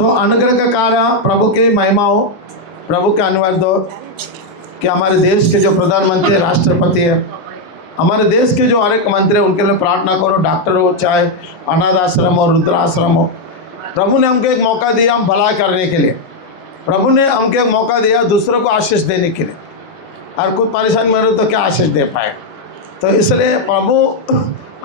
तो अनुग्रह का कार्य प्रभु की महिमा हो, प्रभु के अनुवाद हो कि हमारे देश के जो प्रधानमंत्री राष्ट्रपति है, हमारे देश के जो हर एक मंत्री है, उनके लिए प्रार्थना करो। डॉक्टर हो, चाहे अनाथ आश्रम हो, रुद्राश्रम हो, प्रभु ने हमको एक मौका दिया हम भला करने के लिए। प्रभु ने हमको एक मौका दिया दूसरों को आशीष देने के लिए। और खुद परेशान में रहो तो क्या आशीष दे पाए। तो इसलिए प्रभु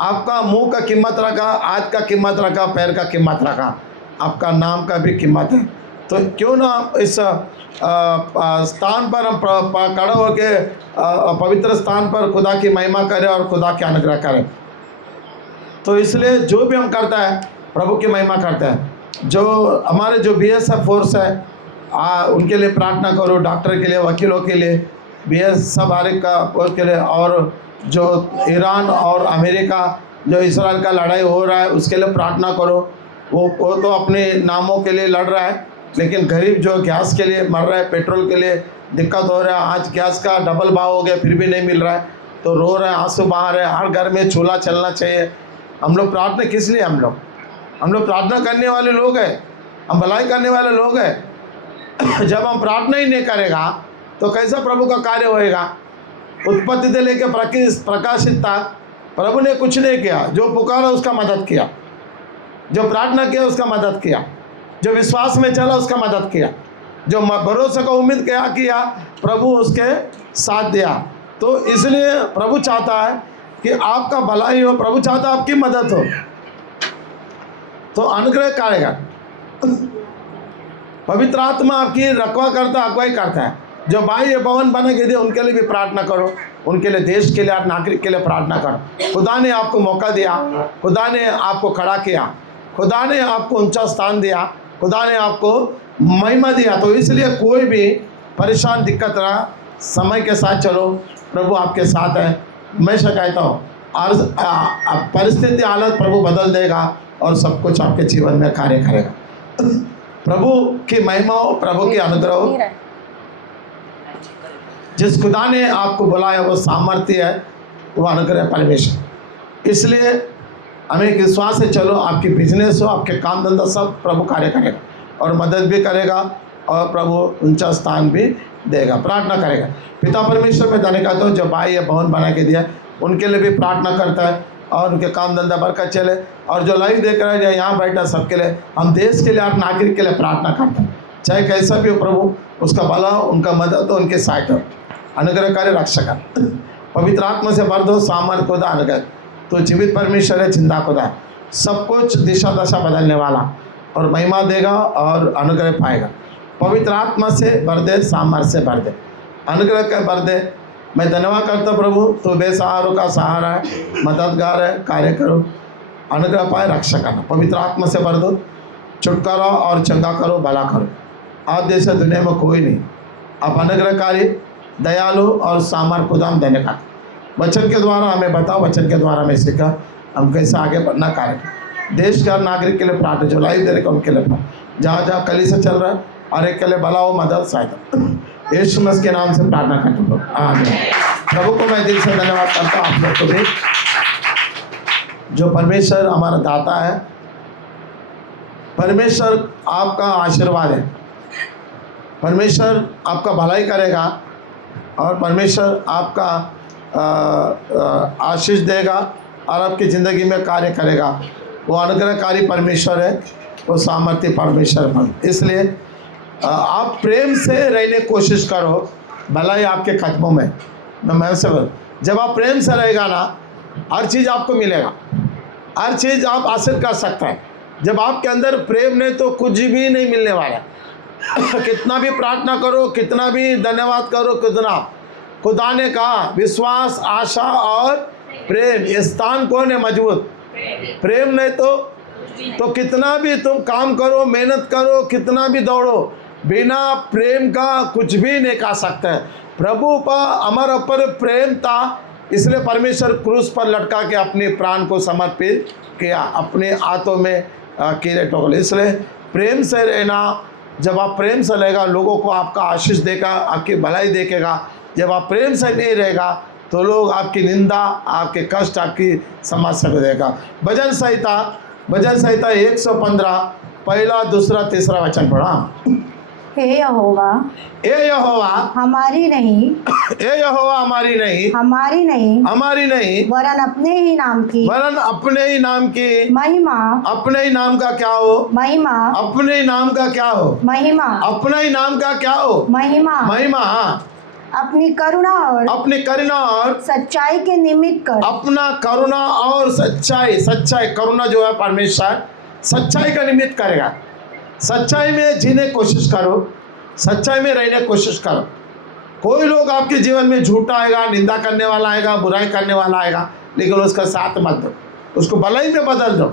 आपका मुंह का कीमत रखा, हाथ का कीमत रखा, पैर का कीमत रखा, आपका नाम का भी कीमत है। तो क्यों ना इस स्थान पर हम खड़े होके पवित्र स्थान पर खुदा की महिमा करें और खुदा के अनुग्रह करें। तो इसलिए जो भी हम करता है प्रभु की महिमा करता है। जो हमारे जो BSF फोर्स है उनके लिए प्रार्थना करो, डॉक्टर के लिए, वकीलों के लिए, BS सब हर एक का के लिए। और जो ईरान और अमेरिका जो इसराइल का लड़ाई हो रहा है उसके लिए प्रार्थना करो। वो तो अपने नामों के लिए लड़ रहा है, लेकिन गरीब जो गैस के लिए मर रहा है, पेट्रोल के लिए दिक्कत हो रहा है, आज गैस का डबल भाव हो गया फिर भी नहीं मिल रहा है, तो रो रहे हैं, आंसू बहा रहे हैं। हर घर में चूल्हा चलना चाहिए। हम लोग प्रार्थना किस लिए, हम लोग प्रार्थना करने वाले लोग हैं, हम भलाई करने वाले लोग हैं। जब हम प्रार्थना ही नहीं करेगा तो कैसा प्रभु का कार्य होएगा। उत्पत्ति से लेकर प्रकाशित तक प्रभु ने कुछ नहीं किया। जो पुकारा उसका मदद किया, जो प्रार्थना किया उसका मदद किया, जो विश्वास में चला उसका मदद किया, जो भरोसे का उम्मीद किया प्रभु उसके साथ दिया। तो इसलिए प्रभु चाहता है कि आपका भलाई हो, प्रभु चाहता है आपकी मदद हो। तो अनुग्रह करेगा। पवित्र आत्मा आपकी रखवा करता, अगुवाई करता है। जो भाई ये भवन बना के दिए उनके लिए भी प्रार्थना करो, उनके लिए, देश के लिए और नागरिक के लिए प्रार्थना करो। खुदा ने आपको मौका दिया, खुदा ने आपको खड़ा किया, खुदा ने आपको ऊंचा स्थान दिया, खुदा ने आपको महिमा दिया। तो इसलिए कोई भी परेशान दिक्कत रहा, समय के साथ चलो, प्रभु आपके साथ है। हमेशा कहता हूँ और परिस्थिति हालत प्रभु बदल देगा और सब कुछ आपके जीवन में कार्य करेगा। प्रभु की महिमा हो, प्रभु की अनुग्रह हो। जिस खुदा ने आपको बुलाया वो सामर्थ्य है, वो अनुग्रह परमेश्वर। इसलिए हमें एक विश्वास से चलो, आपकी बिजनेस हो, आपके काम धंधा सब प्रभु कार्य करेगा और मदद भी करेगा और प्रभु ऊंचा स्थान भी देगा। प्रार्थना करेगा। पिता परमेश्वर में धन्यवाद करता हूँ जो भाई ये भवन बना के दिया, उनके लिए भी प्रार्थना करता है और उनके काम धंधा बरकत चले। और जो लाइव देख रहे हैं यहाँ बैठा सबके लिए, हम देश के लिए और नागरिक के लिए प्रार्थना करते हैं। चाहे कैसा भी हो प्रभु उसका भला हो, उनका मदद हो, उनके सहायता हो, अनुग्रहकारी रक्षक। पवित्र आत्मा से भर दो, सामर्थ खुदा अनुग्रह। तो जीवित परमेश्वर है, जिंदा खुदा, सब कुछ दिशा दशा बदलने वाला और महिमा देगा और अनुग्रह पाएगा। पवित्र आत्मा से भर दे, सामर्थ से भर दे, अनुग्रह का भर दे। मैं धन्यवाद करता हूँ प्रभु, तो बेसहारों का सहारा है, मददगार है, कार्य करो, अनुग्रह पाए, रक्षा करना। पवित्र आत्मा से भर दो, छुटकारा और चंगा करो, भला करो। आप जैसे दुनिया में कोई नहीं। आप अनुग्रहकारी, दयालु और सामर्थ खुदा हम देने का। वचन के द्वारा हमें बताओ, वचन के द्वारा हमें सीखा हम कैसे आगे बढ़ना कार्य। देश का नागरिक के लिए प्रार्थना, जो लाइव दे रहे उनके लिए, जहाँ जहाँ कलीसिया चल रहा है और एक के लिए भला हो, मदद, सहायता। यीशु मसीह के नाम से प्रार्थना करता हूँ, आमीन। प्रभु को मैं दिल से धन्यवाद करता हूँ। आप लोग को भी, जो परमेश्वर हमारा दाता है, परमेश्वर आपका आशीर्वाद है, परमेश्वर आपका भलाई करेगा और परमेश्वर आपका आशीष देगा और आपकी ज़िंदगी में कार्य करेगा। वो अनुग्रहकारी परमेश्वर है, वो सामर्थ्य परमेश्वर है। इसलिए आप प्रेम से रहने की कोशिश करो, भलाई आपके कदमों में। मैं से जब आप प्रेम से रहेगा ना, हर चीज़ आपको मिलेगा, हर चीज़ आप हासिल कर सकते हैं। जब आपके अंदर प्रेम नहीं तो कुछ भी नहीं मिलने वाला। कितना भी प्रार्थना करो, कितना भी धन्यवाद करो, कितना, खुदा ने कहा विश्वास, आशा और प्रेम, ये स्थान कौन है मजबूत? प्रेम नहीं तो कितना भी तुम काम करो, मेहनत करो, कितना भी दौड़ो, बिना प्रेम का कुछ भी नहीं कर सकते। प्रभु का हमारे ऊपर प्रेम था, इसलिए परमेश्वर क्रूस पर लटका के अपने प्राण को समर्पित किया, अपने हाथों में कीड़े टोकले। इसलिए प्रेम से रहना। जब आप प्रेम से रहेगा, लोगों को आपका आशीष देगा, आपकी भलाई देखेगा। जब आप प्रेम से नहीं रहेगा तो लोग आपकी निंदा, आपके कष्ट, आपकी समस्या को देगा। भजन संहिता 115 पहला, दूसरा, तीसरा वचन पढ़ा। हे यहोवा ए यहोवा, हमारी नहीं, ए यहोवा हमारी नहीं, हमारी नहीं, हमारी नहीं, वरन अपने ही नाम की वरन अपने ही नाम की, महिमा, अपने ही नाम का क्या हो, महिमा, अपने ही नाम का क्या हो, महिमा, अपना ही नाम का क्या हो, महिमा, महिमा, अपनी करुणा और अपनी करुणा और सच्चाई के निमित्त कर। अपना करुणा और सच्चाई, सच्चाई, करुणा जो है परमेश्वर सच्चाई का निमित्त करेगा। सच्चाई में जीने की कोशिश करो, सच्चाई में रहने की कोशिश करो। कोई लोग आपके जीवन में झूठा आएगा, निंदा करने वाला आएगा, बुराई करने वाला आएगा, लेकिन उसका साथ मत दो, उसको भलाई में बदल दो।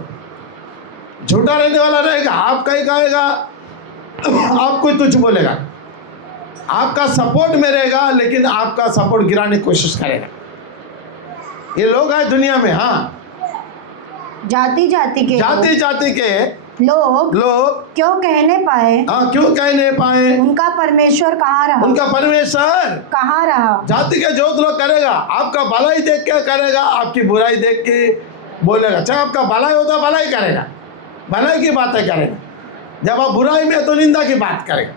झूठा रहने वाला रहेगा, आप कहीं कहेगा, आपको तुझ बोलेगा, आपका सपोर्ट में रहेगा, लेकिन आपका सपोर्ट गिराने की कोशिश करेगा। ये लोग हैं दुनिया में। हाँ, जाति जाति के लोग क्यों कहने पाए, हाँ, क्यों कह नहीं पाए, उनका परमेश्वर कहाँ रहा, उनका परमेश्वर कहाँ रहा। जाति के जो लोग करेगा, आपका भलाई देख के करेगा, आपकी बुराई देख के बोलेगा। चाहे आपका भलाई होता भलाई करेगा, भलाई की बातें करेगा, जब आप बुराई में तो निंदा की बात करेगा।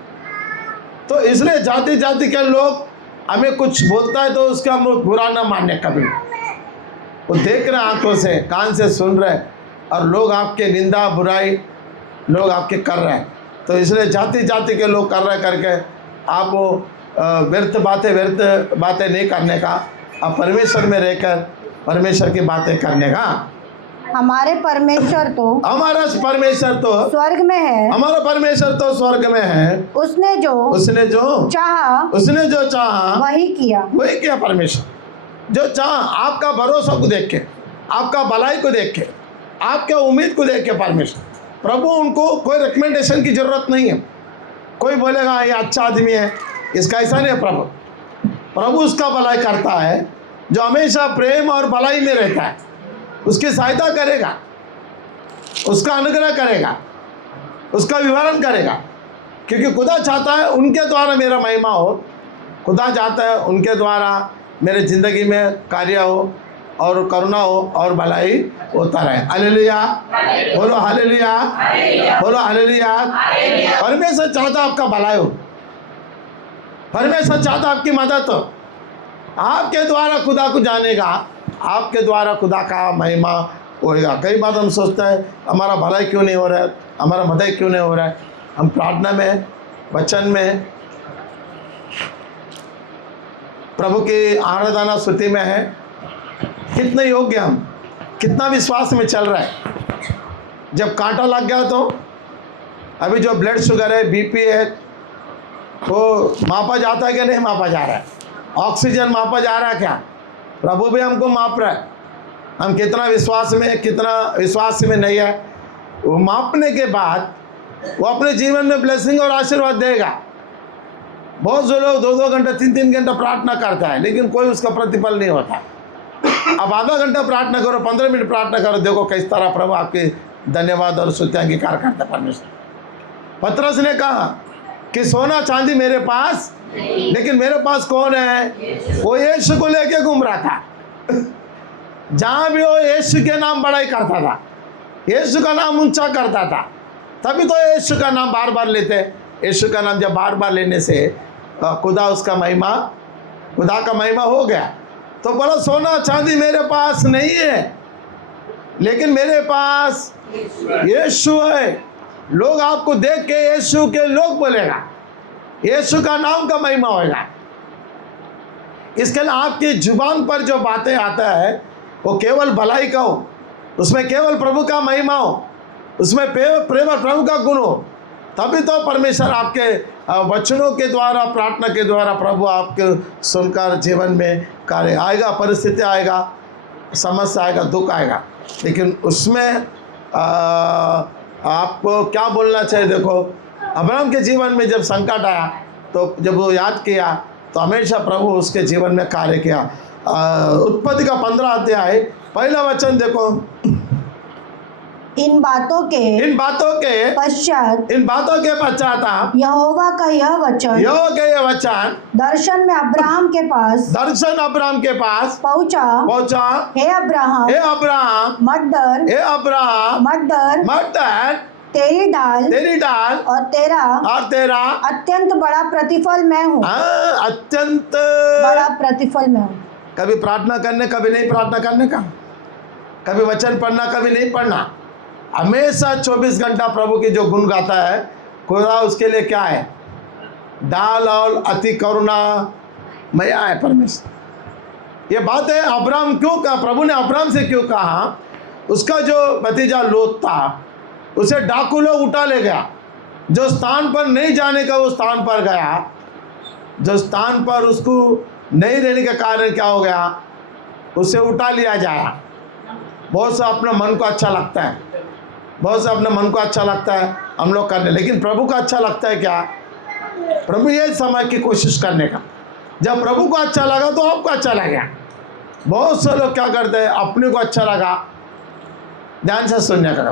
तो इसलिए जाति जाति के लोग हमें कुछ बोलता है तो उसका हम बुरा ना मानने कभी। वो देख रहे आंखों से, कान से सुन रहे, और लोग आपके निंदा बुराई लोग आपके कर रहे हैं। तो इसलिए जाति जाति के लोग कर रहे करके आप वो व्यर्थ बातें नहीं करने का, आप परमेश्वर में रहकर परमेश्वर की बातें करने का। हमारा परमेश्वर तो स्वर्ग में है, हमारा परमेश्वर तो स्वर्ग में है। उसने जो चाहा वही किया। परमेश्वर जो चाहा, आपका भरोसा को देख के, आपका भलाई को देख के, आपके उम्मीद को देख के परमेश्वर प्रभु, उनको कोई रिकमेंडेशन की जरूरत नहीं है। कोई बोलेगा ये अच्छा आदमी है, इसका ऐसा नहीं है। प्रभु उसका भलाई करता है, जो हमेशा प्रेम और भलाई में रहता है, उसकी सहायता करेगा, उसका अनुग्रह करेगा, उसका विवरण करेगा, क्योंकि खुदा चाहता है उनके द्वारा मेरा महिमा हो। खुदा चाहता है उनके द्वारा मेरे ज़िंदगी में कार्य हो और करुणा हो और भलाई होता रहे। हालेलुया, बोलो हालेलुया, बोलो हालेलुया। परमेश्वर चाहता आपका भलाई हो, परमेश्वर चाहता आपकी मदद हो। आपके द्वारा खुदा को जानेगा, आपके द्वारा खुदा का महिमा होएगा। कई बार हम सोचते हैं हमारा भलाई क्यों नहीं हो रहा है, हमारा मदद क्यों नहीं हो रहा है। हम प्रार्थना में, वचन में, प्रभु की आराधना स्तुति में है, कितने योग्य हम, कितना विश्वास में चल रहा है। जब कांटा लग गया तो अभी जो ब्लड शुगर है, बीपी है, वो मापा जाता है कि नहीं मापा जा रहा है? ऑक्सीजन मापा जा रहा है क्या? प्रभु भी हमको माप रहा है। हम कितना विश्वास में नहीं है, वो मापने के बाद वो अपने जीवन में ब्लेसिंग और आशीर्वाद देगा। बहुत से लोग 2-2 घंटा 3-3 घंटा प्रार्थना करता है, लेकिन कोई उसका प्रतिफल नहीं होता। अब आधा घंटा प्रार्थना करो, 15 मिनट प्रार्थना करो, देखो किस तरह प्रभु आपके धन्यवाद और स्तुति अंगीकार करता है परमेश्वर। पतरस ने कहा कि सोना चांदी मेरे पास, लेकिन मेरे पास कौन है? वो यीशु को लेके घूम रहा था। जहाँ भी वो यीशु के नाम बड़ाई करता था, यीशु का नाम ऊंचा करता था, तभी तो यीशु का नाम बार बार लेते। यीशु का नाम जब बार बार लेने से खुदा का महिमा हो गया। तो बोला सोना चांदी मेरे पास नहीं है, लेकिन मेरे पास यीशु है। लोग आपको देख के यीशु के लोग बोलेगा, यीशु का नाम का महिमा होगा। इसके लिए आपकी जुबान पर जो बातें आता है वो केवल भलाई का हो, उसमें केवल प्रभु का महिमा हो, उसमें प्रेम और प्रभु का गुण हो, तभी तो परमेश्वर आपके वचनों के द्वारा, प्रार्थना के द्वारा प्रभु आपके सुनकर जीवन में कार्य आएगा। परिस्थिति आएगा, समस्या आएगा, दुख आएगा, लेकिन उसमें आपको क्या बोलना चाहिए? देखो, अब्राहम के जीवन में जब संकट आया तो जब वो याद किया तो हमेशा प्रभु उसके जीवन में कार्य किया। उत्पत्ति का 15 अध्याय पहला वचन देखो। इन बातों के पश्चात यहोवा का यह वचन दर्शन अब्राहम के पास पहुंचा। हे अब्राहम मत डर तेरी ढाल और तेरा अत्यंत बड़ा प्रतिफल मैं हूँ। अत्यंत बड़ा प्रतिफल मैं हूँ। कभी प्रार्थना करने, कभी नहीं प्रार्थना करने का, कभी वचन पढ़ना, कभी नहीं पढ़ना, हमेशा 24 घंटा प्रभु की जो गुण गाता है खुदा, उसके लिए क्या है? ढाल और अति करुणा मया है परमेश्वर। ये बात है अब्राहम क्यों कहा, प्रभु ने अब्राहम से क्यों कहा? उसका जो भतीजा लोत था उसे डाकू लोग उठा ले गया, जो स्थान पर नहीं जाने का वो स्थान पर गया, जो स्थान पर उसको नहीं रहने के कारण क्या हो गया, उसे उठा लिया जाया। बहुत सा अपना मन को अच्छा लगता है, बहुत सा अपने मन को अच्छा लगता है हम लोग करने, लेकिन प्रभु को अच्छा लगता है क्या? प्रभु ये समय की कोशिश करने का। जब प्रभु को अच्छा लगा तो आपको अच्छा लगेगा। बहुत से लोग क्या करते हैं, अपने को अच्छा लगा, ध्यान से सुनने का,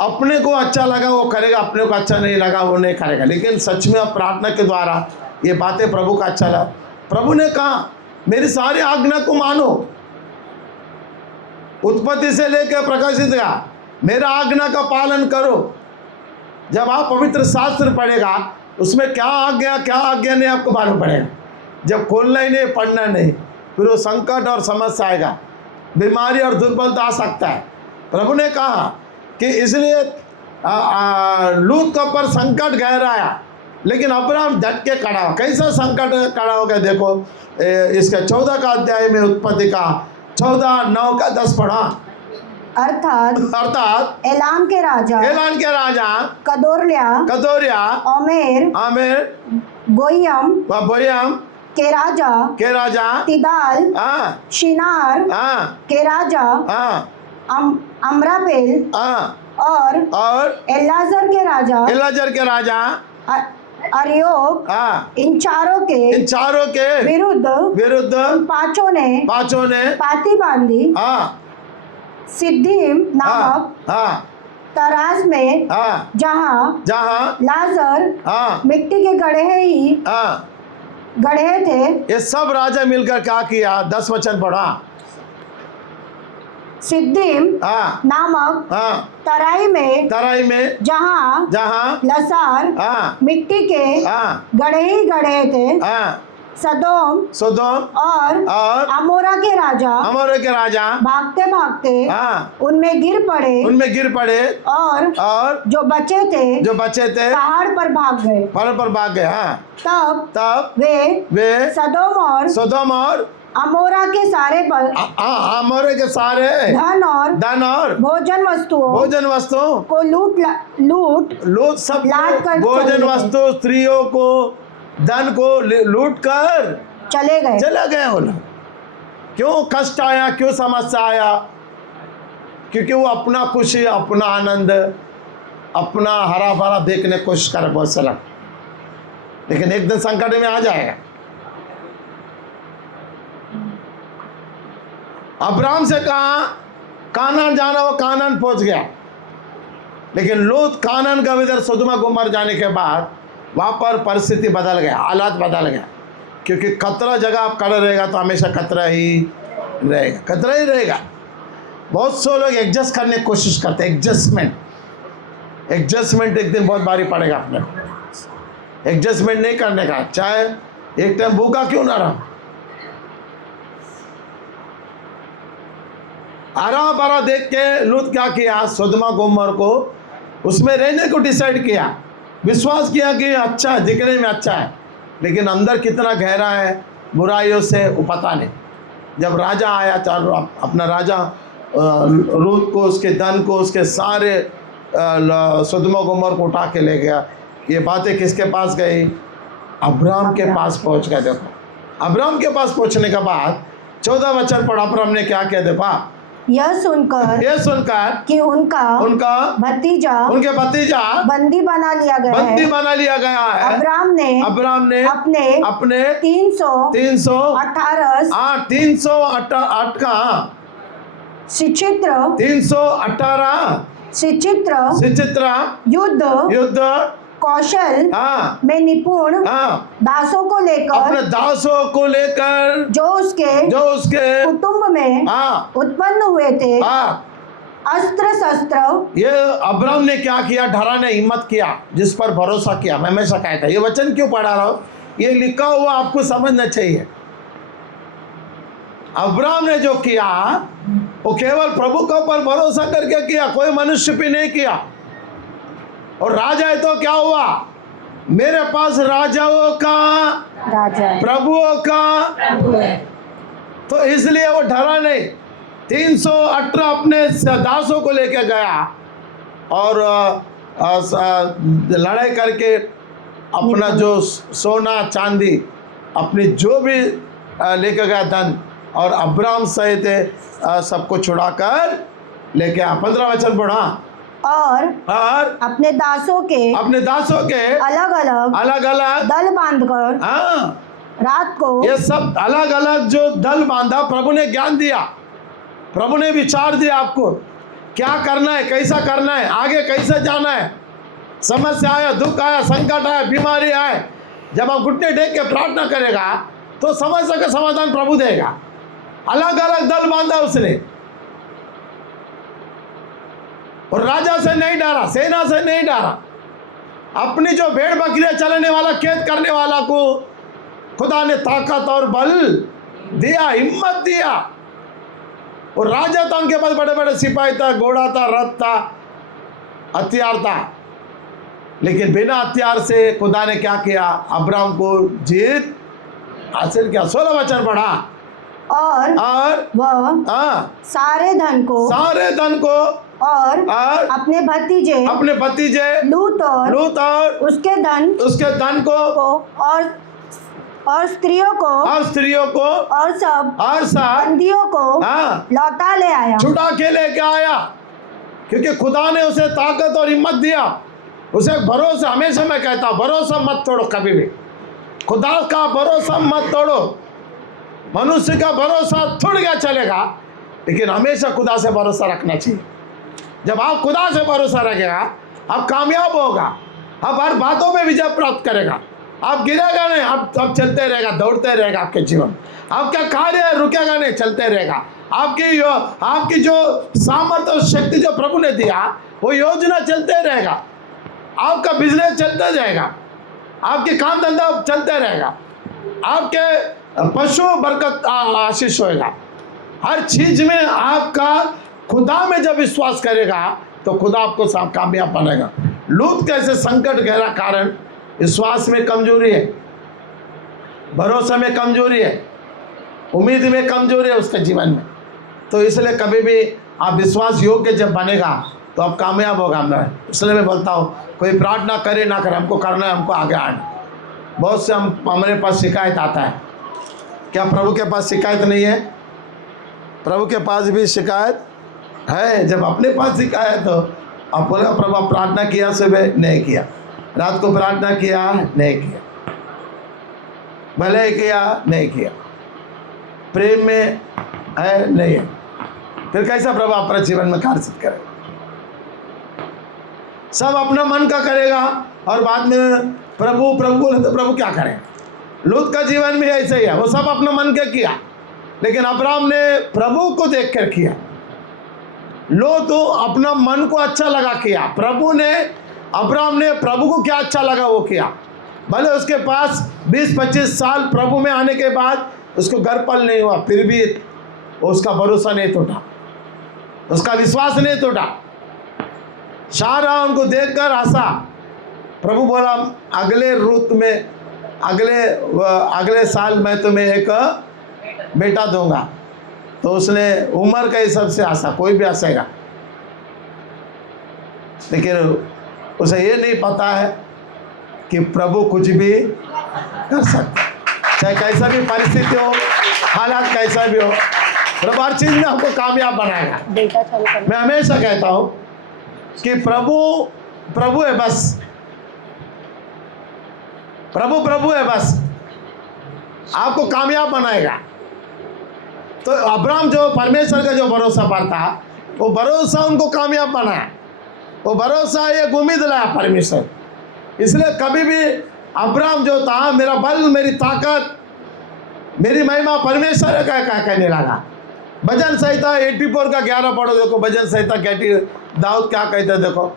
अपने को अच्छा लगा वो करेगा, अपने को अच्छा नहीं लगा वो नहीं करेगा। लेकिन सच में आप प्रार्थना के द्वारा ये बातें प्रभु का अच्छा लगा। प्रभु ने कहा मेरी सारी आज्ञा को मानो, उत्पत्ति से लेकर प्रकाशित का मेरा आज्ञा का पालन करो। जब आप पवित्र शास्त्र पढ़ेगा उसमें क्या आज्ञा नहीं आपको मालूम पड़ेगा। जब खोलना ही नहीं, पढ़ना नहीं, फिर वो संकट और समस्या आएगा, बीमारी और दुर्बलता आ सकता है। प्रभु ने कहा कि इसलिए लूत के ऊपर संकट गहराया, लेकिन अब्राहम डट के खड़ा हो। कैसा संकट खड़ा हो गया देखो, इसका 14 का अध्याय में, उत्पत्ति का 14, 9 का 10 पढ़ा। अर्थात एलाम के राजा कदोरिया ओमेर गोयम के राजा तिदाल शिनार के राजा अम्रापेल और एलाजर के राजा अरयोग, इन चारों के विरुद्ध पांचों ने पाती बांधी। सिद्दीम नामक तराज में जहाँ लाजर मिट्टी के गढ़े थे। ये सब राजा मिलकर क्या किया? 10 वचन पढ़ा। सिद्दीम नामक तराई में जहाँ लसार मिट्टी के गढ़े थे। सदोम और अमोरा के राजा भागते उनमें गिर पड़े और जो बचे थे पहाड़ पर भाग गए। तब वे सदोम और अमोरा के सारे धन और भोजन वस्तुओं को लूट सब लाट कर भोजन वस्तु, स्त्रियों को, धन को लूट कर चले गए वो लोग। क्यों कष्ट आया, क्यों समस्या आया? क्योंकि वो अपना खुशी, अपना आनंद, अपना हरा भरा देखने की कोशिश करे बहुत से लोग, लेकिन एक दिन संकट में आ जाएगा। अब्राहम से कहा कानान जाना, वो कानान पहुंच गया, लेकिन लोत कानान का इधर सदोम गोमर जाने के बाद वहाँ पर परिस्थिति बदल गया, हालात बदल गया। क्योंकि खतरा जगह आप खड़ा रहेगा तो हमेशा खतरा ही रहेगा। बहुत से लोग एडजस्ट करने की कोशिश करते हैं, एडजस्टमेंट एक दिन बहुत भारी पड़ेगा अपने को। एडजस्टमेंट नहीं करने का, चाहे एक टाइम भूखा क्यों ना रहा, हरा भरा देख के लूत क्या किया, सदोम गोमर को उसमें रहने को डिसाइड किया, विश्वास किया कि अच्छा है, दिखने में अच्छा है, लेकिन अंदर कितना गहरा है बुराइयों से वो पता नहीं। जब राजा आया तो अपना राजा लूत को, उसके धन को, उसके सारे सदोम गोमर को उठा के ले गया। ये बातें किसके पास गई? अब्राहम के पास पहुंच गए। देखो अब्राहम के पास पहुंचने के बाद 14 वचन पढ़ा, अब्राहम ने क्या किया? देखो यह सुनकर कि उनका भतीजा बंदी बना लिया गया है। अब्राहम ने अपने 318 का सिचित्र युद्ध कौशल में निपुण दासों को लेकर जो उसके कुटुंब में उत्पन्न हुए थे, अस्त्र शस्त्र ये अब्राम ने क्या किया? डरा नहीं, हिम्मत किया, जिस पर भरोसा किया। मैं हमेशा कहता, ये वचन क्यों पढ़ा रहा हूं? ये लिखा हुआ आपको समझना चाहिए। अब्राम ने जो किया वो केवल प्रभु के ऊपर भरोसा करके किया, कोई मनुष्य पे नहीं किया। और राजा है तो क्या हुआ? मेरे पास राजाओं का राजा प्रभुओं का, तो इसलिए वो डरा नहीं। 318 अपने दासों को लेकर गया और लड़ाई करके अपना जो सोना चांदी अपनी जो भी लेकर गया धन, और अब्राम सहित सबको छुड़ाकर लेके आ। 15 वचन पढ़ा। और अपने दासों के अलग अलग दल बांधकर हाँ, रात को ये सब अलग अलग जो दल बांधा, प्रभु ने ज्ञान दिया, प्रभु ने विचार दिया आपको क्या करना है, कैसा करना है, आगे कैसे जाना है। समस्या आया, दुख आया, संकट आया, बीमारी आए, जब आप घुटने टेक के प्रार्थना करेगा तो समस्या का समाधान प्रभु देगा। अलग अलग दल बांधा उसने, और राजा से नहीं डरा, सेना से नहीं डरा। अपनी जो भेड़ बकरियां चलाने वाला, खेत करने वाला को खुदा ने ताकत और बल दिया, हिम्मत दिया। और राजा था, उनके पास बड़े बड़े सिपाही था, घोड़ा था, रथ था, हथियार था, लेकिन बिना हथियार से खुदा ने क्या किया? अब्राम को जीत हासिल किया। 16 वचन पढ़ा। और वह सारे धन को और अपने भतीजे लूत और उसके धन को और स्त्रियों को और सब बंदियों को लौटा ले आया, छुड़ा के लेके आया, क्योंकि खुदा ने उसे ताकत और हिम्मत दिया। उसे भरोसा, हमेशा मैं कहता हूं, भरोसा मत तोड़ो कभी भी। खुदा का भरोसा मत तोड़ो। मनुष्य का भरोसा टूट गया चलेगा, लेकिन हमेशा खुदा से भरोसा रखना चाहिए। जब आप खुदा से भरोसा रखेगा, आप कामयाब होगा, आप हर बातों में विजय प्राप्त करेगा, आप गिरेगा नहीं, आप चलते रहेगा, दौड़ते रहेगा। आपके जीवन, आपका कार्य रुकेगा नहीं, चलते रहेगा। आपकी जो सामर्थ्य और शक्ति जो प्रभु ने दिया, वो योजना चलते रहेगा। आपका बिजनेस चलता जाएगा, आपके काम धंधा चलते रहेगा, आपके पशु बरकत आशीष होएगा। हर चीज में आपका खुदा में जब विश्वास करेगा तो खुदा आपको कामयाब बनेगा। लूत कैसे संकट गहरा कारण विश्वास में कमजोरी है, भरोसा में कमजोरी है, उम्मीद में कमजोरी है उसके जीवन में। तो इसलिए कभी भी आप विश्वास योग्य जब बनेगा तो आप कामयाब होगा। मैं इसलिए मैं बोलता हूँ, कोई प्रार्थना करे ना करे, हमको करना है, हमको आगे आना। बहुत से हमारे पास शिकायत आता है, क्या प्रभु के पास शिकायत नहीं है? प्रभु के पास भी शिकायत है। जब अपने पास शिकायत हो, आप बोला प्रभु प्रार्थना किया, सुबह नहीं किया, रात को प्रार्थना किया नहीं किया, भले किया नहीं किया, प्रेम में है नहीं है, फिर कैसा प्रभु अपना जीवन में कार्य सिद्ध करेगा? सब अपना मन का करेगा और बाद में प्रभु बोले तो प्रभु क्या करेगा? लूत का जीवन भी ऐसे ही है, वो सब अपना मन के किया, लेकिन अब्राम ने प्रभु को देखकर किया। लूत तो अपना मन को अच्छा लगा किया, अब्राम ने प्रभु को क्या अच्छा लगा वो किया। भले उसके पास 20-25 साल प्रभु में आने के बाद उसको गर्भफल नहीं हुआ, फिर भी उसका भरोसा नहीं टूटा, उसका विश्वास नहीं टूटा। सारा उनको देखकर हंसा। प्रभु बोला अगले ऋतु में, अगले साल मैं तुम्हें एक बेटा दूंगा। तो उसने उम्र का हिसाब से हंसा, कोई भी हंसेगा, लेकिन उसे ये नहीं पता है कि प्रभु कुछ भी कर सकता, चाहे कैसा भी परिस्थिति हो, हालात कैसा भी हो, प्रभु हर चीज में हमको कामयाब बनाएगा। मैं हमेशा कहता हूं कि प्रभु है बस, प्रभु है बस, आपको कामयाब बनाएगा। तो अब्राम जो परमेश्वर का जो भरोसा पर था, वो भरोसा उनको कामयाब बनाया, वो भरोसा एक उम्मीद लाया परमेश्वर। इसलिए कभी भी अब्राम जो था, मेरा बल, मेरी ताकत, मेरी महिमा परमेश्वर का कहने लगा। भजन संहिता 84 का 11 पढ़ो, देखो भजन संहिता कहती है दाऊद क्या कहते हैं, देखो।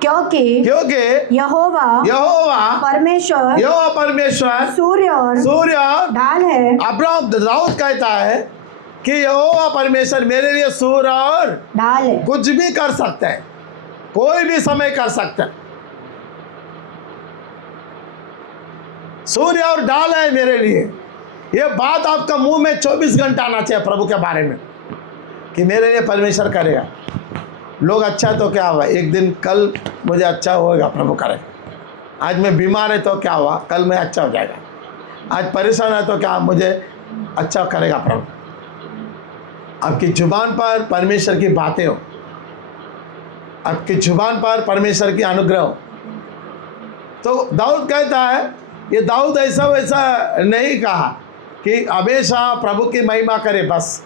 क्योंकि यहोवा परमेश्वर सूर्य और ढाल है। अब्राहम दाऊद कहता है कि यहोवा परमेश्वर मेरे लिए सूर्य और ढाल है। कुछ भी कर सकता है, कोई भी समय कर सकता है। सूर्य और ढाल है मेरे लिए। ये बात आपका मुंह में 24 घंटा आना चाहिए प्रभु के बारे में कि मेरे लिए परमेश्वर करेगा। लोग अच्छा तो क्या हुआ, एक दिन कल मुझे अच्छा होगा, प्रभु करे। आज मैं बीमार है तो क्या हुआ, कल मैं अच्छा हो जाएगा। आज परेशान है तो क्या, मुझे अच्छा करेगा प्रभु। आपकी जुबान पर परमेश्वर की बातें हो, आपकी जुबान पर परमेश्वर की अनुग्रह हो। तो दाऊद कहता है, ये दाऊद ऐसा वैसा नहीं कहा कि हमेशा प्रभु की महिमा करे बस।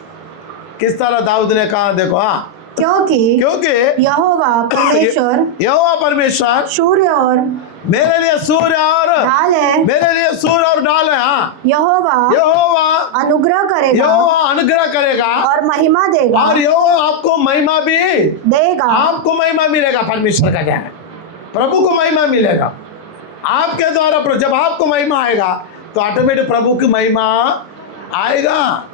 किस तरह दाऊद ने कहा, देखो। हाँ, क्योंकि यहोवा परमेश्वर सूर्य और मेरे लिए सूर्य और ढाल है। मेरे लिए सूर्य और ढाल है। हाँ, यहोवा अनुग्रह करेगा और महिमा देगा, और यहोवा आपको महिमा भी देगा। आपको महिमा मिलेगा, परमेश्वर का ध्यान है, प्रभु को महिमा मिलेगा आपके द्वारा। जब आपको महिमा आएगा तो ऑटोमेटिक प्रभु की महिमा आएगा।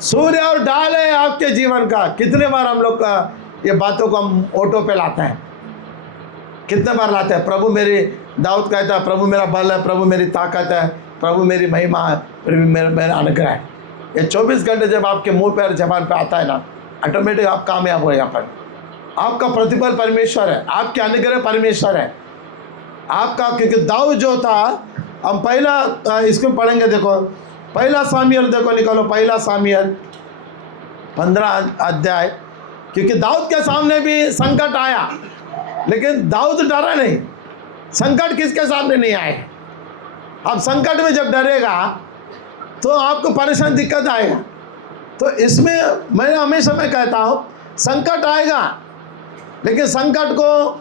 सूर्य और ढाल है आपके जीवन का। कितने बार हम लोग का ये बातों को हम ऑटो पे लाते हैं, कितने बार लाते हैं। प्रभु मेरी, दाऊद कहता है, प्रभु मेरा बल है, प्रभु मेरी ताकत है, प्रभु मेरी महिमा है, प्रभु मेरा अनुग्रह है। ये 24 घंटे जब आपके मुंह पे और जबान पे आता है ना, ऑटोमेटिक आप कामयाब हो। यहाँ पर आपका प्रतिफल परमेश्वर है, आपके अनुग्रह परमेश्वर है आपका। क्योंकि दाऊद जो था, हम पहला इसको पढ़ेंगे, देखो पहला सामुएल, देखो निकालो पहला सामुएल 15 अध्याय। क्योंकि दाऊद के सामने भी संकट आया, लेकिन दाऊद डरा नहीं। संकट किसके सामने नहीं आए। अब संकट में जब डरेगा तो आपको परेशान दिक्कत आएगा। तो इसमें मैं हमेशा कहता हूँ, संकट आएगा, लेकिन संकट को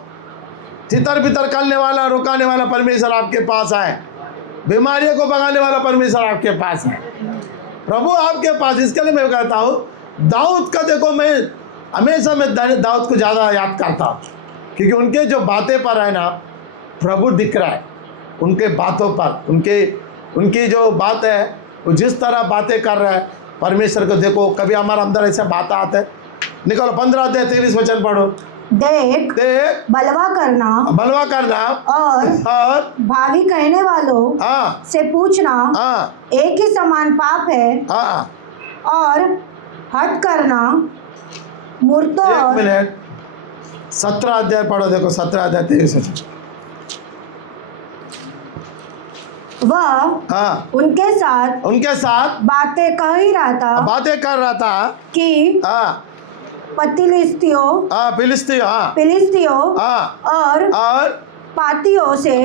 तितर बितर करने वाला, रुकाने वाला परमेश्वर आपके पास है। बीमारियों को भगाने वाला परमेश्वर आपके पास है, प्रभु आपके पास। इसके लिए मैं कहता हूँ, दाऊद का देखो, मैं हमेशा दाऊद को ज़्यादा याद करता हूँ, क्योंकि उनके जो बातें पर है ना, प्रभु दिख रहा है उनके बातों पर। उनकी जो बात है, वो जिस तरह बातें कर रहा है परमेश्वर को देखो। कभी हमारे अंदर ऐसे बात आते हैं। निकलो 15 अध्याय 23 वचन पढ़ो। देख बलवा करना और भावी कहने वालों से पूछना एक ही समान पाप है। और हट करना मूर्तों। 1 मिनट, 17 अध्याय पढ़ो, देखो 17 अध्याय 23 वचन। वह उनके साथ बातें कर रहा था कि फिलिस्तियों और पातियों से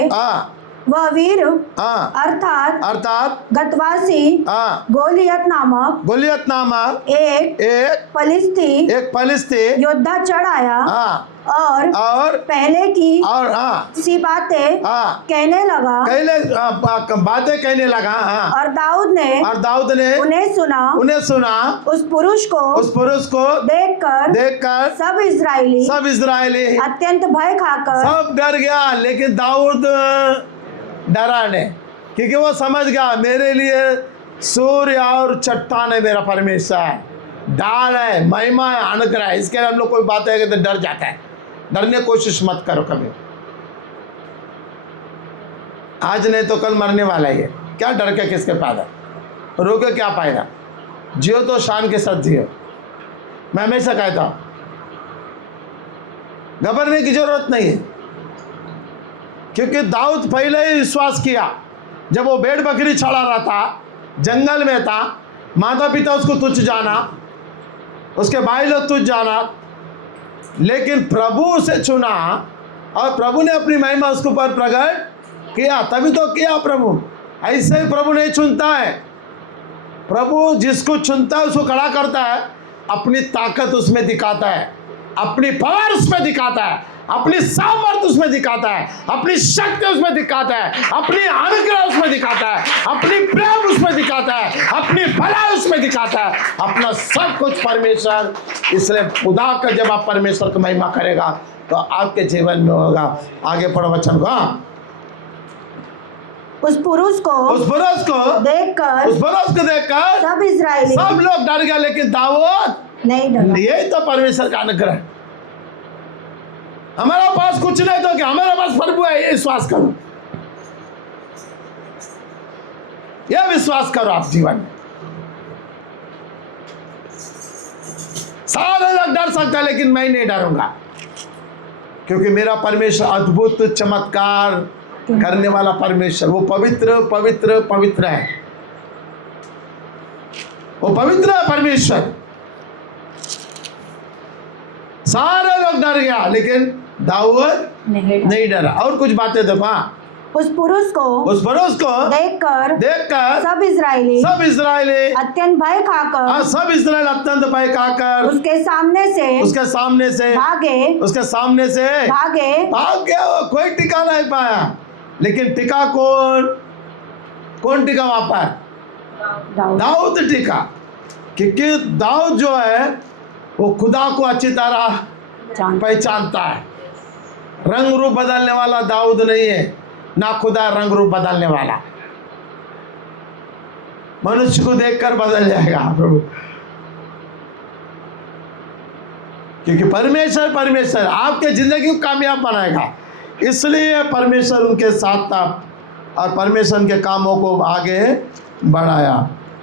वह वीर अर्थात गतवासी गोलियत नामक एक फलिस्ती योद्धा चढ़ आया और पहले की सी बातें कहने लगा। और दाऊद ने उन्हें सुना। उस पुरुष को देखकर सब इस्राएली अत्यंत भय खाकर सब डर गया। लेकिन दाऊद डरा नहीं, क्योंकि वो समझ गया मेरे लिए सूर्य और चट्टान है, मेरा परमेश्वर ढाल है, महिमा है, अनुग्रह है। इसके लिए हम लोग कोई बात है तो डर जाता है। डरने की कोशिश मत करो कभी। आज नहीं तो कल मरने वाला ही है, क्या डर के किसके फायदा, रो के क्या फायदा। जियो तो शान के साथ जियो। मैं हमेशा कहता हूं, घबराने की जरूरत नहीं है, क्योंकि दाऊद पहले ही विश्वास किया। जब वो भेड़ बकरी चढ़ा रहा था, जंगल में था, माता पिता उसको तुच्छ जाना, उसके भाई लोग तुच्छ जाना, लेकिन प्रभु उसे चुना और प्रभु ने अपनी महिमा उसके ऊपर प्रकट किया। तभी तो किया प्रभु। ऐसे ही प्रभु नहीं चुनता है। प्रभु जिसको चुनता है उसको खड़ा करता है, अपनी ताकत उसमें दिखाता है, अपनी पावर उसमें दिखाता है, अपनी सामर्थ उसमें दिखाता है, अपनी शक्ति उसमें दिखाता है, अपनी अनुग्रह उसमें दिखाता है, अपनी प्रेम उसमें दिखाता है, अपनी भलाई उसमें दिखाता है, अपना सब कुछ परमेश्वर। इसलिए खुदा का जब आप परमेश्वर की महिमा करेगा तो आपके जीवन में होगा। आगे पढ़ो वचन को। उस पुरुष को देखकर सब इस्राएली, सब लोग डर गए, लेकिन दाऊद नहीं डरा। यही तो परमेश्वर का अनुग्रह है। हमारे पास कुछ नहीं तो क्या, हमारे पास प्रभु है, ये विश्वास करो, यह विश्वास करो आप जीवन में। सारे लोग डर सकते हैं, लेकिन मैं नहीं डरूंगा, क्योंकि मेरा परमेश्वर अद्भुत चमत्कार करने वाला परमेश्वर, वो पवित्र पवित्र पवित्र है, वो पवित्र है परमेश्वर। सारे लोग डर गया, लेकिन दाऊद नहीं डरा। और कुछ बातें देखो। उस पुरुष को देखकर सब इस्राएली अत्यंत भय खाकर, सब इस्राएल अत्यंत भय खाकर उसके सामने से भागे। कोई टिका नहीं पाया, लेकिन टिका कौन टिका वहां पर? दाऊद टिका, क्योंकि दाऊद जो है वो खुदा को अच्छी तरह पहचानता है। रंग रूप बदलने वाला दाऊद नहीं है, ना खुदा रंग रूप बदलने वाला। मनुष्य को देखकर बदल जाएगा प्रभु, क्योंकि परमेश्वर आपके जिंदगी को कामयाब बनाएगा। इसलिए परमेश्वर उनके साथ था और परमेश्वर के कामों को आगे बढ़ाया,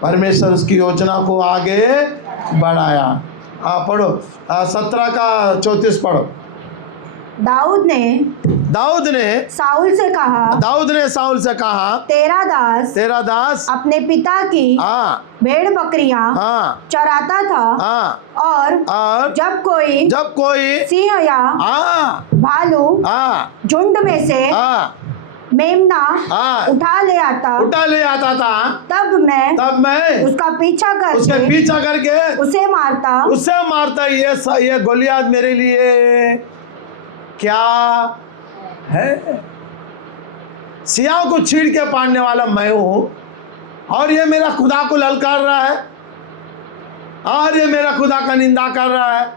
परमेश्वर उसकी योजना को आगे बढ़ाया। पढ़ो 17 का 34 पढ़ो। दाऊद ने साउल से कहा, तेरा दास अपने पिता की भेड़ बकरियां चराता था, और जब कोई सिंह या भालू झुंड में से मेमना उठा ले आता था, तब मैं उसका पीछा करके उसे मारता। ये गोलियत मेरे लिए क्या है? सियाह को छीड़ के पाड़ने वाला मैं हूं, और ये मेरा खुदा को ललकार रहा है, और ये मेरा खुदा का निंदा कर रहा है,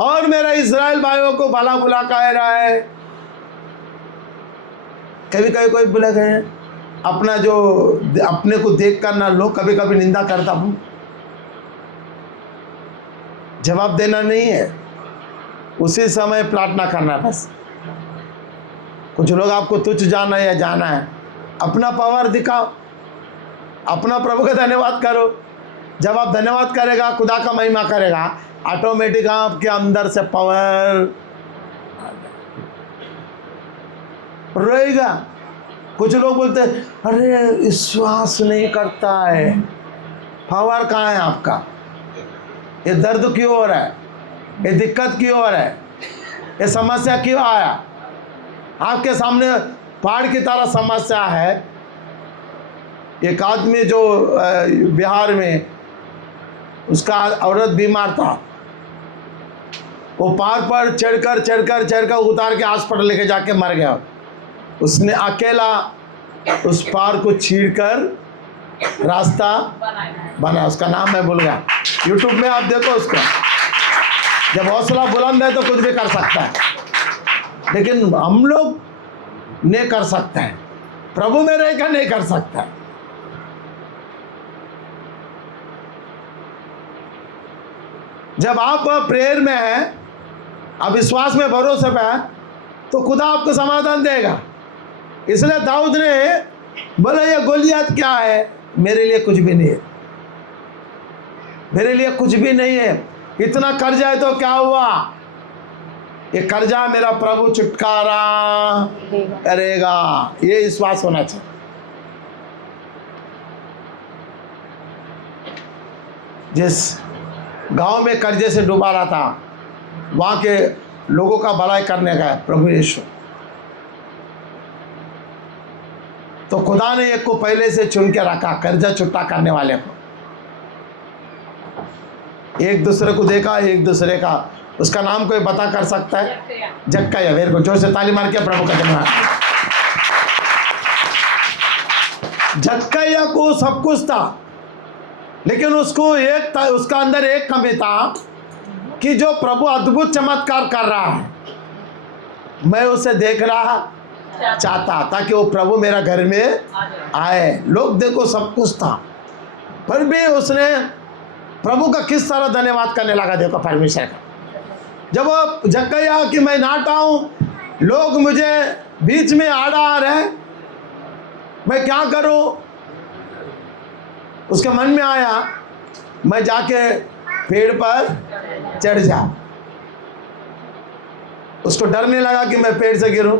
और मेरा इस्राएल भाइयों को भला बुला कह रहा है। कभी कोई बोला गया अपने को देख कर ना लोग कभी निंदा करता हूं, जवाब देना नहीं है, उसी समय प्रार्थना करना। बस कुछ लोग आपको तुच्छ जाना है या जाना है, अपना पावर दिखाओ, अपना प्रभु का धन्यवाद करो। जब आप धन्यवाद करेगा, खुदा का महिमा करेगा, ऑटोमेटिक आपके अंदर से पावर रहेगा। कुछ लोग बोलते हैं अरे विश्वास नहीं करता है, पावर कहाँ है आपका? ये दर्द क्यों हो रहा है? ये दिक्कत क्यों हो रहा है? ये समस्या क्यों आया? आपके सामने पहाड़ की तरह समस्या है। एक आदमी जो बिहार में, उसका औरत बीमार था, वो पहाड़ पर चढ़कर उतार के हॉस्पिटल लेके जाके मर गया। उसने अकेला उस पहाड़ को चीरकर रास्ता बना, उसका नाम मैं भूल गया, यूट्यूब में आप देखो उसको। जब हौसला बुलंद है तो कुछ भी कर सकता है, लेकिन हम लोग नहीं कर सकते हैं, प्रभु में रहकर नहीं कर सकता है। जब आप प्रेयर में हैं, आप विश्वास में, भरोसे में हैं, तो खुदा आपको समाधान देगा। इसलिए दाऊद ने बोला ये गोलियत क्या है? मेरे लिए कुछ भी नहीं है, मेरे लिए कुछ भी नहीं है। इतना कर्जा है तो क्या हुआ? ये कर्जा मेरा प्रभु छुटकारा करेगा, ये विश्वास होना चाहिए। जिस गांव में कर्जे से डूबा रहा था, वहां के लोगों का भलाई करने का है प्रभु यीशु, तो खुदा ने एक को पहले से चुन के रखा कर्जा छुट्टा करने वाले को। एक दूसरे को देखा, एक दूसरे का, उसका नाम कोई बता कर सकता है? जक्कैया। वेरी गुड, जोर से ताली मार के प्रभु का धन्यवाद। जक्कैया को सब कुछ था, लेकिन उसको एक था, उसका अंदर एक कमी था कि जो प्रभु अद्भुत चमत्कार कर रहा है, मैं उसे देखना चाहता, ताकि वो प्रभु मेरा घर में आए। लोग देखो सब कुछ था, पर भी उसने प्रभु का किस तरह धन्यवाद करने लगा। देखो परमेश्वर का, जब वो जक्कैया कि मैं नाटा हूं, लोग मुझे बीच में आड़ा आ रहे, मैं क्या करूं? उसके मन में आया मैं जाके पेड़ पर चढ़ जाऊं। उसको डर नहीं लगा कि मैं पेड़ से गिरूं।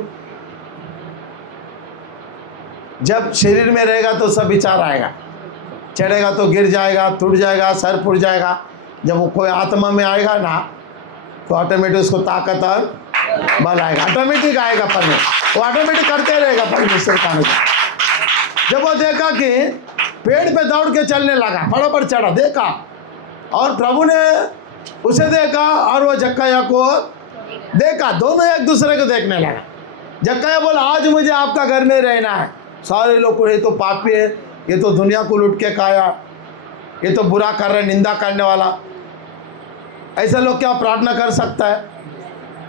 जब शरीर में रहेगा तो सब विचार आएगा, चढ़ेगा तो गिर जाएगा, टूट जाएगा, सर फूट जाएगा। जब वो कोई आत्मा में आएगा ना, तो ऑटोमेटिक उसको ताकत और बल आएगा, ऑटोमेटिक आएगा। परमेश्वर वो ऑटोमेटिक करते रहेगा परमेश्वर का। जब वो देखा कि पेड़ पे दौड़ के चलने लगा, फटाफट चढ़ा, देखा, और प्रभु ने उसे देखा और वो जक्कैया को देखा, दोनों एक दूसरे को देखने लगा। जक्कैया बोला, आज मुझे आपका घर में रहना है। सारे लोग को, ये तो पापी है, ये तो दुनिया को लूट के खाया, ये तो बुरा कर रहा है, निंदा करने वाला। ऐसा लोग क्या प्रार्थना कर सकता है?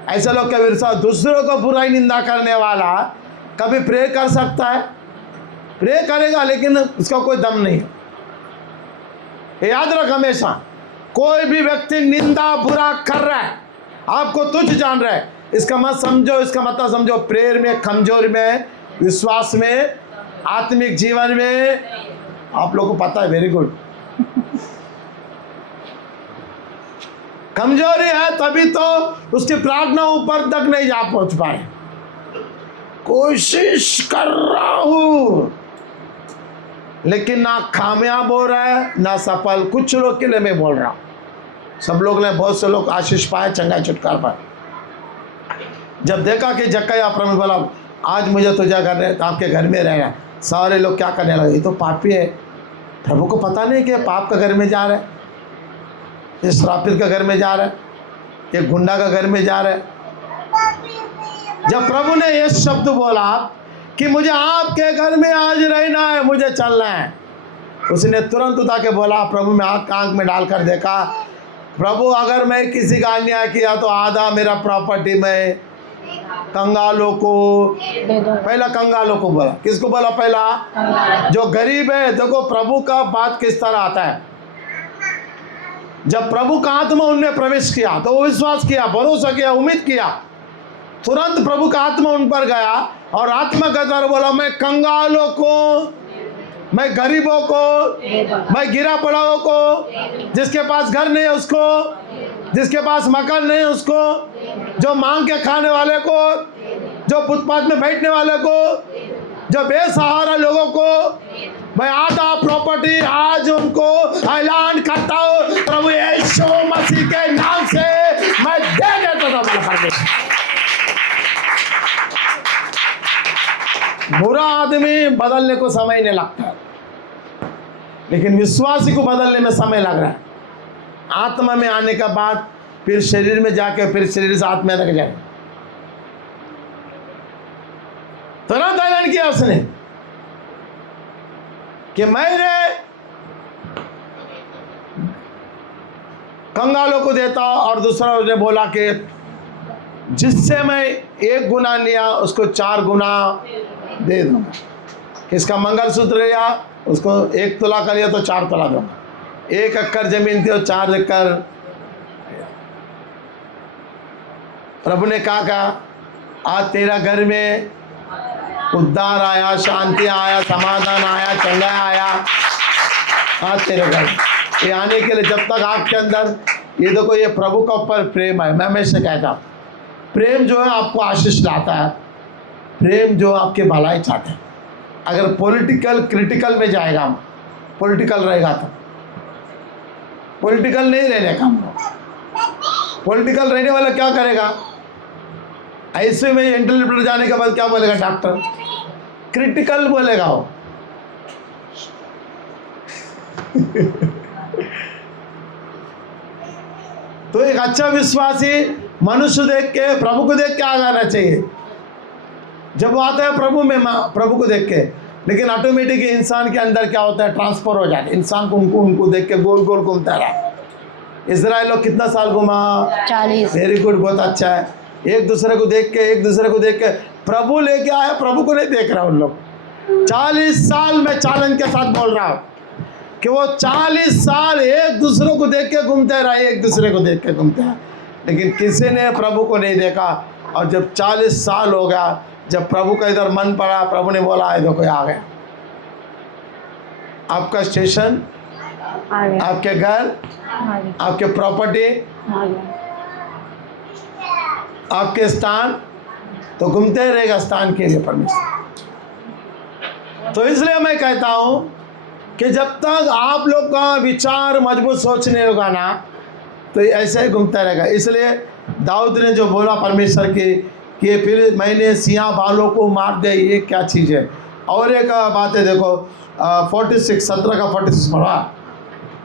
ऐसा लोग क्या विश्वास, दूसरों को बुराई निंदा करने वाला कभी प्रे कर सकता है? प्रे करेगा, लेकिन उसका कोई दम नहीं। ये याद रख हमेशा, कोई भी व्यक्ति निंदा बुरा कर रहा है, आपको तुच्छ जान रहा है, इसका मत समझो, इसका मतलब समझो प्रेयर में कमजोरी में, विश्वास में, आत्मिक जीवन में। आप लोगों को पता है, वेरी गुड। कमजोरी है, तभी तो उसकी प्रार्थना ऊपर तक नहीं जा पहुंच पाए। कोशिश कर रहा हूं, लेकिन ना कामयाब हो रहा है ना सफल। कुछ लोग के लिए मैं बोल रहा हूं, सब लोग ने, बहुत से लोग आशीष पाए, चंगा छुटकार पाए। जब देखा कि जक्कैया प्रभु बोला, आज मुझे तुझे घर, आपके घर में रहना, सारे लोग क्या करने लगे, ये तो पापी है। प्रभु को पता नहीं कि पाप का घर में जा रहा है, ये श्रापित का घर में जा रहा है, ये गुंडा का घर में जा रहा है। जब प्रभु ने ये शब्द बोला कि मुझे आपके घर में आज रहना है, मुझे चलना है, उसने तुरंत उठा के बोला, प्रभु में आंख में डालकर देखा, प्रभु अगर मैं किसी का अन्याय किया तो आधा मेरा प्रॉपर्टी में कंगालों को, पहला कंगालों को बोला। किसको बोला? पहला जो गरीब है। देखो प्रभु का बात किस तरह आता है। जब प्रभु का आत्मा उनने प्रवेश किया तो वो विश्वास किया, भरोसा किया, उम्मीद किया, तुरंत प्रभु का आत्मा उन पर गया और आत्मा के द्वारा बोला, मैं कंगालों को, मैं गरीबों को, मैं गिरा पड़ाओं को, जिसके पास घर नहीं है उसको, जिसके पास मकान नहीं है उसको, जो मांग के खाने वाले को, जो फुटपाथ में बैठने वाले को, जो बेसहारा लोगों को, मैं आधा प्रॉपर्टी आज उनको ऐलान करता हूँ प्रभु यीशु मसीह के नाम से मैं दे देता था। बुरा आदमी बदलने को समय नहीं लगता, लेकिन विश्वासी को बदलने में समय लग रहा है। आत्मा में आने के बाद फिर शरीर में जाके फिर शरीर से आत्मा लग जाए। तुरंत ऐलान किया उसने कि मैंने कंगालों को देता, और दूसरा उसने बोला कि जिससे मैं 1 गुना लिया उसको 4 गुना दे दूंगा। किसका मंगलसूत्र लिया उसको 1 तोला का लिया तो 4 तोला दूंगा। 1 एकड़ जमीन थी और 4 एकड़। प्रभु ने कहा आज तेरा घर में उद्धार आया, शांति आया, समाधान आया, चंगा आया। आज तेरे घर ये आने के लिए जब तक आपके अंदर ये देखो, ये प्रभु का ऊपर प्रेम है। मैं हमेशा कहता हूँ, प्रेम जो है आपको आशीष लाता है, प्रेम जो आपके भलाई चाहता है। अगर पॉलिटिकल क्रिटिकल में जाएगा, पॉलिटिकल रहेगा तो पॉलिटिकल नहीं रहने का। पॉलिटिकल रहने वाला क्या करेगा? ऐसे में इंटरव्यू जाने के बाद क्या बोलेगा डॉक्टर? क्रिटिकल बोलेगा वो। तो एक अच्छा विश्वासी मनुष्य देख के, प्रभु को देख के आगे आना चाहिए। जब वो आता है प्रभु में, प्रभु को देख के, लेकिन ऑटोमेटिक इंसान के अंदर क्या होता है, ट्रांसफर हो जाता है। इंसान को उनको देख के गोल गोल घूमता रहा। इजराइल लोग कितना साल घुमा? 40। वेरी गुड, बहुत अच्छा है। एक दूसरे को देख के प्रभु लेके आया, प्रभु को नहीं देख रहा उन लोग। 40 साल में चैलेंज के साथ बोल रहा हूँ कि वो 40 साल एक दूसरे को देख के घूमते रहे, एक दूसरे को देख के घूमते हैं, लेकिन किसी ने प्रभु को नहीं देखा। और जब 40 साल हो गया, जब प्रभु का इधर मन पड़ा, प्रभु ने बोला है देखो आ गया आपका स्टेशन, आ गया, आपके घर, आ गया, आपके प्रॉपर्टी, आ गया। आपके स्थान, तो घूमते रहेगा स्थान के लिए परमेश्वर। तो इसलिए मैं कहता हूं कि जब तक आप लोग का विचार मजबूत सोचने होगा ना, तो ऐसे ही घूमता रहेगा। इसलिए दाऊद ने जो बोला परमेश्वर की कि फिर मैंने सियाह बालों को मार दे, ये क्या चीज़ है। और एक बात है, देखो 46 17 का 46 पढ़ा।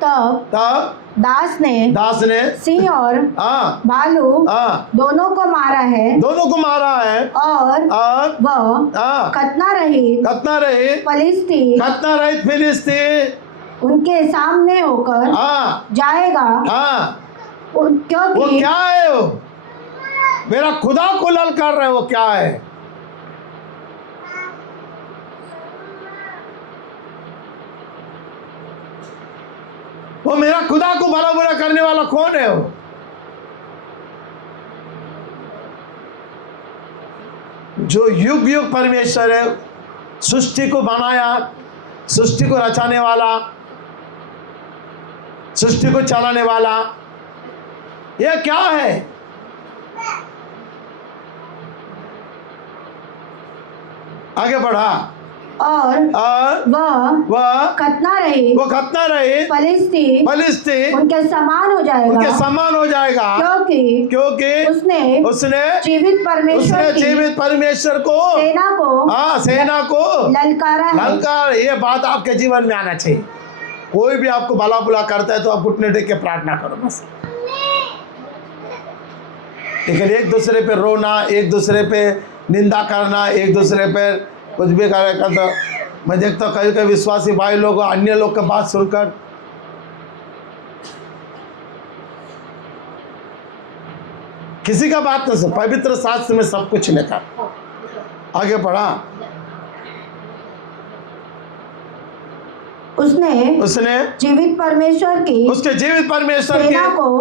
तब दास ने सिंह और हाँ भालू हाँ दोनों को मारा है, दोनों को मारा है। और वह हाँ खतना रहित फिलिस्तीन उनके सामने होकर हाँ जाएगा। हाँ, वो क्योंकि क्या है, वो मेरा खुदा को ललकार रहे, वो क्या है? वो मेरा खुदा को भला बुरा करने वाला कौन है? वो जो युग युग परमेश्वर है, सृष्टि को बनाया, सृष्टि को रचाने वाला, सृष्टि को चलाने वाला, ये क्या है? आगे बढ़ा। और वह खतना रहित फिलिस्तीन उनके समान हो जाएगा, क्योंकि उसने जीवित परमेश्वर को सेना को ललकारा है। ये बात आपके जीवन में आना चाहिए। कोई भी आपको भला बुला करता है तो आप घुटने टेक के प्रार्थना करो बस। लेकिन एक दूसरे पे रोना, एक दूसरे पे निंदा करना, एक दूसरे पे कुछ भी करता, तो मैं देखता हूँ कई विश्वासी भाई लोग अन्य लोग की बात सुनकर किसी का बात नहीं सुन। पवित्र शास्त्र में सब कुछ लिखा। आगे बढ़ा। उसने जीवित परमेश्वर की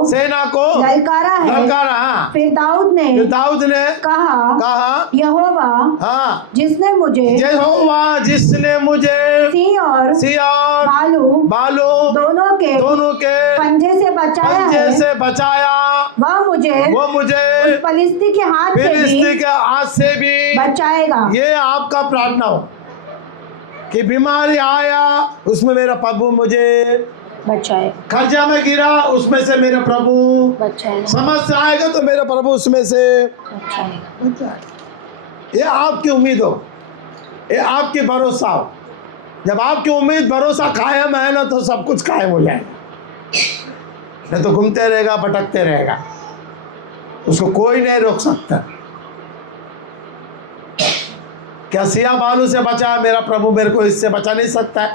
सेना को ललकारा। फिर दाऊद ने कहा यहोवा हाँ, जिसने मुझे सिंह और भालू दोनों के पंजे से बचाया वह मुझे उस फलिस्ती के हाथ से भी बचाएगा। ये आपका प्रार्थना हो कि बीमारी आया उसमें मेरा प्रभु मुझे बचाए, कर्जा में गिरा उसमें से मेरा प्रभु बचाए, समस्या आएगा तो मेरा प्रभु उसमें से बचाए। ये आपकी उम्मीद हो, ये आपकी भरोसा हो। जब आपकी उम्मीद भरोसा कायम है ना, तो सब कुछ कायम हो जाएगा। नहीं तो घूमते रहेगा, भटकते रहेगा, उसको कोई नहीं रोक सकता। क्या सिया बालू से बचा मेरा प्रभु, मेरे को इससे बचा नहीं सकता है।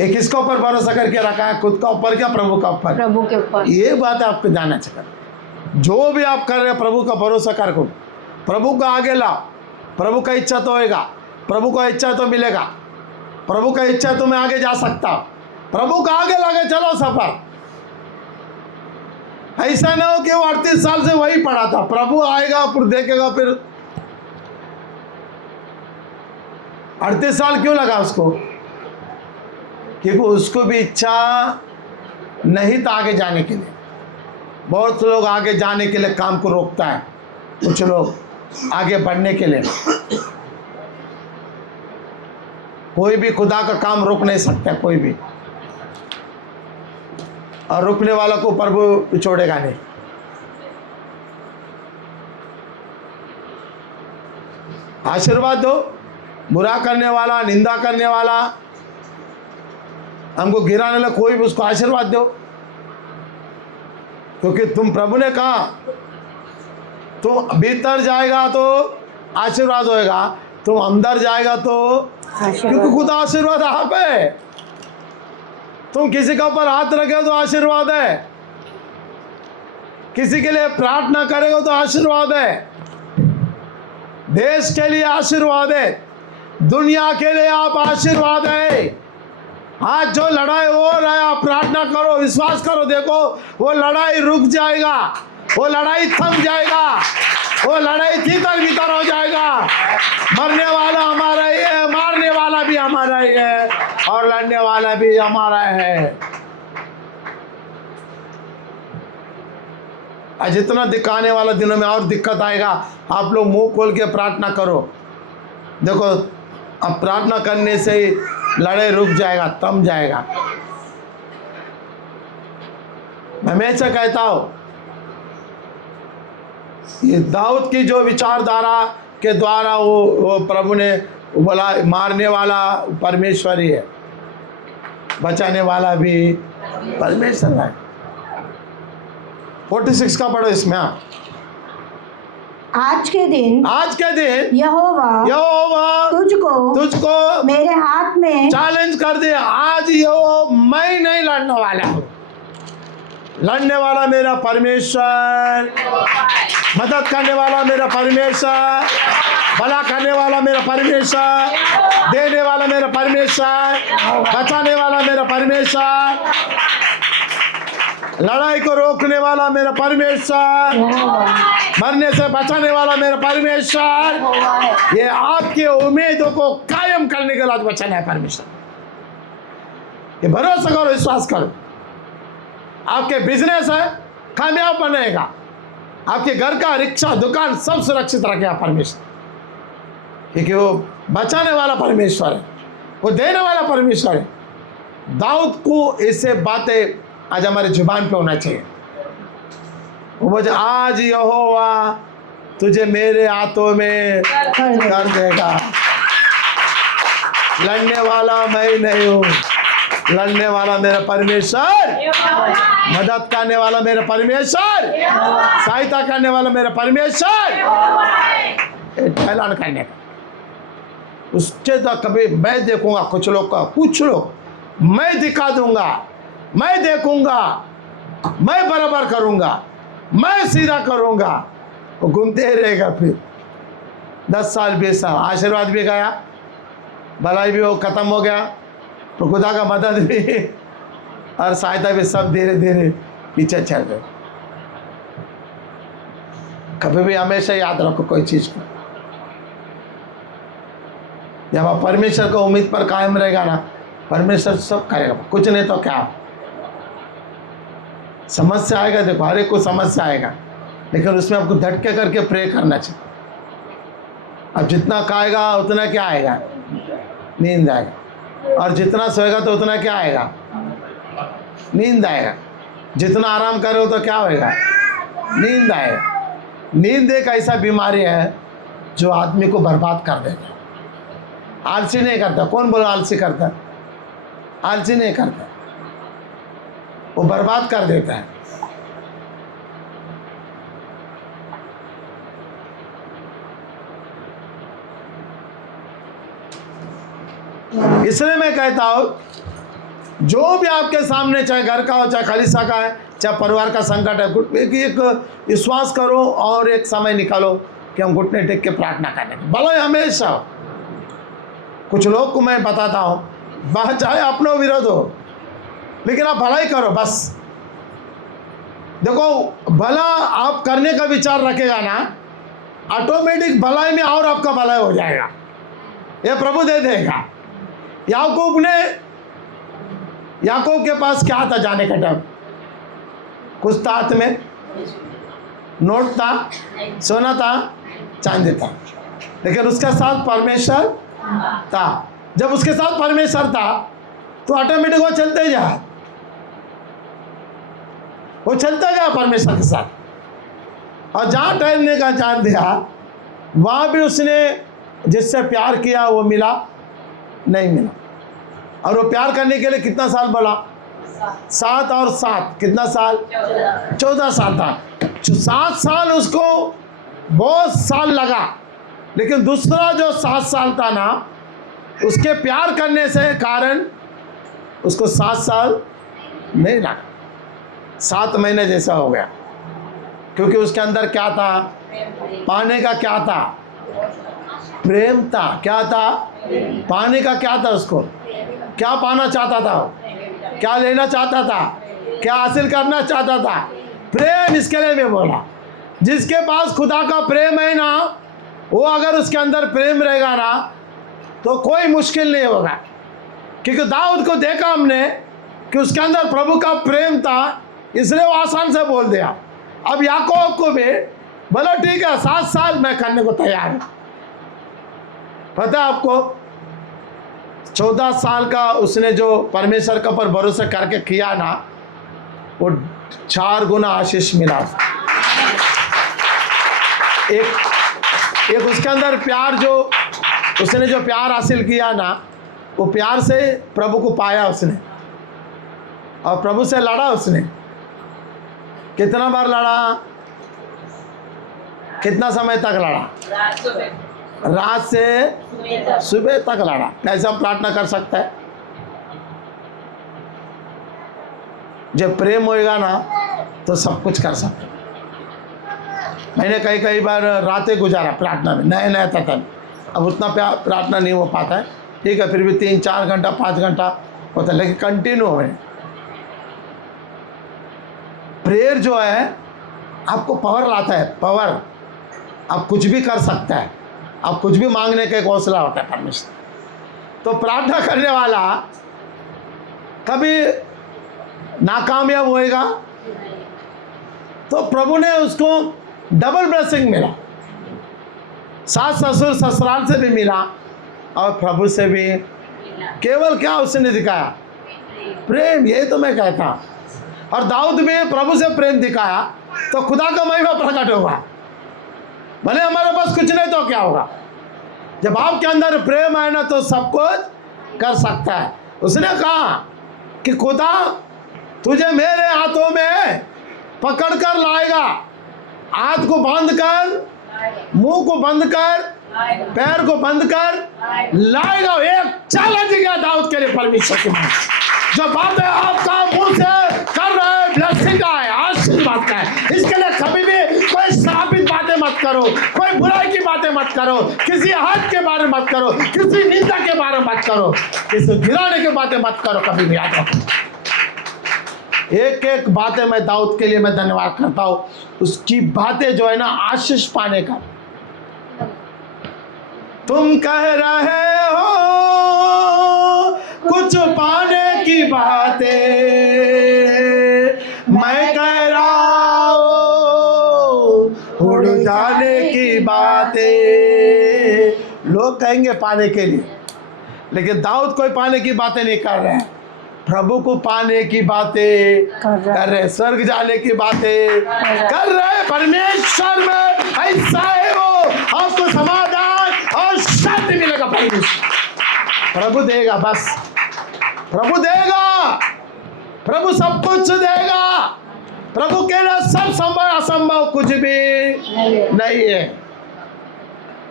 ये किसके ऊपर भरोसा करके रखा है? खुद का ऊपर क्या प्रभु का ऊपर? प्रभु के ऊपर। ये बात आपको जानना चाहिए। जो भी आप कर रहे हैं प्रभु का भरोसा कर को, प्रभु का आगे लाओ। प्रभु का इच्छा तो होएगा, प्रभु का इच्छा तो मिलेगा, प्रभु का इच्छा तो मैं आगे जा सकता हूँ। प्रभु का आगे लगे चलो सफर। ऐसा ना हो कि वो 38 साल से वही पड़ा था, प्रभु आएगा फिर देखेगा, फिर 38 साल क्यों लगा उसको? क्योंकि उसको भी इच्छा नहीं था आगे जाने के लिए। बहुत लोग आगे जाने के लिए काम को रोकता है, कुछ लोग आगे बढ़ने के लिए। कोई भी खुदा का काम रोक नहीं सकता, कोई भी। और रुकने वाला को प्रभु छोड़ेगा नहीं। आशीर्वाद दो। बुरा करने वाला, निंदा करने वाला, हमको गिराने वाला, कोई भी उसको आशीर्वाद दो। क्योंकि तुम प्रभु ने कहा तुम भीतर जाएगा तो आशीर्वाद होएगा, तुम अंदर जाएगा तो, क्योंकि खुद आशीर्वाद आप है। तुम किसी के ऊपर हाथ रखे तो आशीर्वाद है, किसी के लिए प्रार्थना करेगा तो आशीर्वाद है, देश के लिए आशीर्वाद है, दुनिया के लिए आप आशीर्वाद है। आज जो लड़ाई हो रहा है आप प्रार्थना करो, विश्वास करो, देखो वो लड़ाई रुक जाएगा, वो लड़ाई थम जाएगा, वो लड़ाई तीतर भीतर हो जाएगा। मरने वाला हमारा ही है, मारने वाला भी हमारा ही है, और लड़ने वाला भी हमारा है। आज जितना दिखाने वाला दिनों में और दिक्कत आएगा। आप लोग मुंह खोल के प्रार्थना करो, देखो अब प्रार्थना करने से ही लड़ाई रुक जाएगा, थम जाएगा। मैं हमेशा कहता हूं ये दाऊद की जो विचारधारा के द्वारा वो प्रभु ने बोला मारने वाला परमेश्वर ही है, बचाने वाला भी परमेश्वर है। 46 का पढ़ो इसमें आप। आज के दिन यहोवा तुझको मेरे हाथ में चैलेंज कर दे। आज मैं नहीं लड़ने वाला हूँ, लड़ने वाला मेरा परमेश्वर, मदद करने वाला मेरा परमेश्वर, भला करने वाला मेरा परमेश्वर, देने वाला मेरा परमेश्वर, बचाने वाला मेरा परमेश्वर, लड़ाई को रोकने वाला मेरा परमेश्वर, मरने से बचाने वाला मेरा परमेश्वर। ये आपकी उम्मीदों को कायम करने के लिए बचाना है परमेश्वर। ये भरोसा करो, विश्वास करो। आपके बिजनेस है कामयाब बनेगा, आपके घर का रिक्शा दुकान सब सुरक्षित रखेगा परमेश्वर, क्योंकि वो बचाने वाला परमेश्वर है, वो देने वाला परमेश्वर है। दाऊद को ऐसे बातें आज हमारे जुबान पे होना चाहिए। वो बोले आज यहोवा तुझे मेरे हाथों में कर देगा। लड़ने वाला मैं नहीं हूँ, लड़ने वाला मेरा परमेश्वर, मदद करने वाला मेरा परमेश्वर, सहायता करने वाला मेरा परमेश्वर। ऐलान करने का उससे तो कभी मैं देखूंगा कुछ लोग का, कुछ लोग मैं दिखा दूंगा, मैं देखूंगा, मैं बराबर करूंगा, मैं सीधा करूंगा। वो घूमते ही रहेगा, फिर 10 साल 20 साल आशीर्वाद भी गया, भलाई भी वो खत्म हो गया, तो खुदा का मदद भी और सहायता भी सब धीरे धीरे पीछे चल गए। कभी भी हमेशा याद रखो कोई चीज को, जब आप परमेश्वर को उम्मीद पर कायम रहेगा ना, परमेश्वर सब करेगा। कुछ नहीं तो क्या, समस्या आएगा, देखो हर एक को समस्या आएगा, लेकिन उसमें आपको धटके करके प्रे करना चाहिए। अब जितना खाएगा उतना क्या आएगा, नींद आएगा, और जितना सोएगा तो उतना क्या आएगा, नींद आएगा। जितना आराम करो तो क्या होएगा, नींद आएगा। नींद एक ऐसा बीमारी है जो आदमी को बर्बाद कर देता, आलसी नहीं करता। कौन बोला आलसी करता, आलसी नहीं करता, वो बर्बाद कर देता है। इसलिए मैं कहता हूं जो भी आपके सामने, चाहे घर का हो, चाहे खालिसा का है, चाहे परिवार का संकट है, एक विश्वास करो और एक समय निकालो कि हम घुटने टेक के प्रार्थना करने की। भले हमेशा कुछ लोग को मैं बताता हूँ, चाहे अपनो विरोध हो, लेकिन आप भलाई करो बस। देखो भला आप करने का विचार रखेगा ना, ऑटोमेटिक भलाई में और आपका भलाई हो जाएगा, ये प्रभु दे देगा। याकूब के पास क्या था जाने का टाइम, कुछ था हाथ में, नोट था, सोना था, चांदी था, लेकिन उसके साथ परमेश्वर था। जब उसके साथ परमेश्वर था तो ऑटोमेटिक वो चलते जा, वो चलता गया परमेश्वर के साथ। और जहाँ ठहरने का जान दिया, वहाँ भी उसने जिससे प्यार किया वो मिला नहीं मिला। और वो प्यार करने के लिए कितना साल बोला, 7 और 7 कितना साल? 14 साल था। 7 साल उसको बहुत साल लगा, लेकिन दूसरा जो 7 साल था ना, उसके प्यार करने से कारण उसको 7 साल नहीं लगा, 7 महीने जैसा हो गया। क्योंकि उसके अंदर क्या था? पाने का क्या था? प्रेम था। क्या था? पाने का क्या था? उसको क्या पाना चाहता था? क्या लेना चाहता था? क्या हासिल करना चाहता था? प्रेम। इसके लिए मैं बोला, जिसके पास खुदा का प्रेम है ना, वो अगर उसके अंदर प्रेम रहेगा ना, तो कोई मुश्किल नहीं होगा। क्योंकि दाऊद को देखा हमने कि उसके अंदर प्रभु का प्रेम था, इसलिए वो आसान से बोल दिया। अब याकूब को भी बोला ठीक है 7 साल मैं करने को तैयार हूं। पता है आपको, 14 साल का उसने जो परमेश्वर के ऊपर भरोसा करके किया ना, वो 4 गुना आशीष मिला। एक उसके अंदर प्यार, जो उसने जो प्यार हासिल किया ना, वो प्यार से प्रभु को पाया उसने, और प्रभु से लड़ा उसने। कितना बार लड़ा? कितना समय तक लड़ा? रात से सुबह तक लड़ा। कैसे हम प्रार्थना कर सकता है? जब प्रेम होएगा ना, तो सब कुछ कर सकते। मैंने कई बार रातें गुजारा प्रार्थना में, नया था तब। अब उतना प्रार्थना नहीं हो पाता है, ठीक है, फिर भी 3-4 घंटा 5 घंटा होता है, लेकिन कंटिन्यू है। प्रेयर जो है आपको पावर लाता है, पावर। आप कुछ भी कर सकता है, आप कुछ भी मांगने का एक हौसला होता है परमेश्वर। तो प्रार्थना करने वाला कभी नाकामयाब होएगा, तो प्रभु ने उसको डबल ब्लेसिंग मिला। सास ससुर ससुराल से भी मिला, और प्रभु से भी। केवल क्या उसने दिखाया? प्रेम। ये तो मैं कहता। और दाऊद भी प्रभु से प्रेम दिखाया, तो खुदा का महिमा प्रकट होगा। भले हमारे पास कुछ नहीं तो क्या होगा? जब आपके अंदर प्रेम है ना, तो सब कुछ कर सकता है। उसने कहा कि खुदा तुझे मेरे हाथों में पकड़ कर लाएगा, हाथ को बांध कर, मुंह को बंद कर, पैर को बंद कर लाएगा। एक चैलेंज गया दाऊद के लिए परमेश्वर की बात। जो बातें आपका मुंह से कर रहे हैं, ब्लेसिंग का है, आशीर्वाद का है। इसके लिए कभी भी कोई श्रापित बातें मत करो, कोई बुराई की बातें मत करो, किसी हद के बारे में मत करो, किसी निंदा के बारे में मत करो, किसी गिराने की बातें मत करो। कभी भी याद रखो, एक एक बातें मैं दाऊद के लिए मैं धन्यवाद करता हूँ। उसकी बातें जो है ना, आशीष पाने का। तुम कह रहे हो कुछ पाने की बातें, मैं कह रहा हूं उड़ जाने की बातें। लोग कहेंगे पाने के लिए, लेकिन दाऊद कोई पाने की बातें नहीं कर रहे हैं। प्रभु को पाने की बातें कर रहे, स्वर्ग जाने की बातें कर रहे। परमेश्वर में ऐसा है, वो आपको समाधान और शांति मिलेगा। परमेश्वर प्रभु देगा, बस प्रभु देगा, प्रभु सब कुछ देगा। प्रभु के लिए सब संभव, असंभव कुछ भी नहीं है।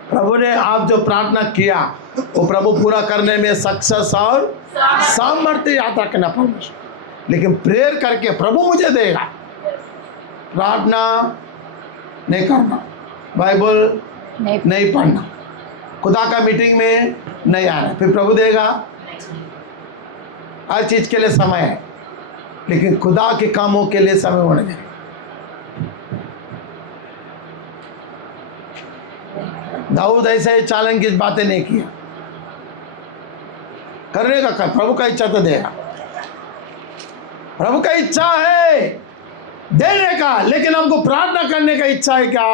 प्रभु ने आप जो प्रार्थना किया, वो प्रभु पूरा करने में सक्सेस और सामर्थ्य याद रखना परमेश्वर। लेकिन प्रेयर करके प्रभु मुझे देगा। प्रार्थना नहीं करना, बाइबल नहीं पढ़ना, खुदा का मीटिंग में नहीं आना, फिर प्रभु देगा। हर चीज के लिए समय है, लेकिन खुदा के कामों के लिए समय होने चाहिए। दाऊद ऐसे चैलेंज की बातें नहीं किया। करने का प्रभु का इच्छा तो देगा, प्रभु का इच्छा है देने का। लेकिन हमको प्रार्थना करने का इच्छा है क्या?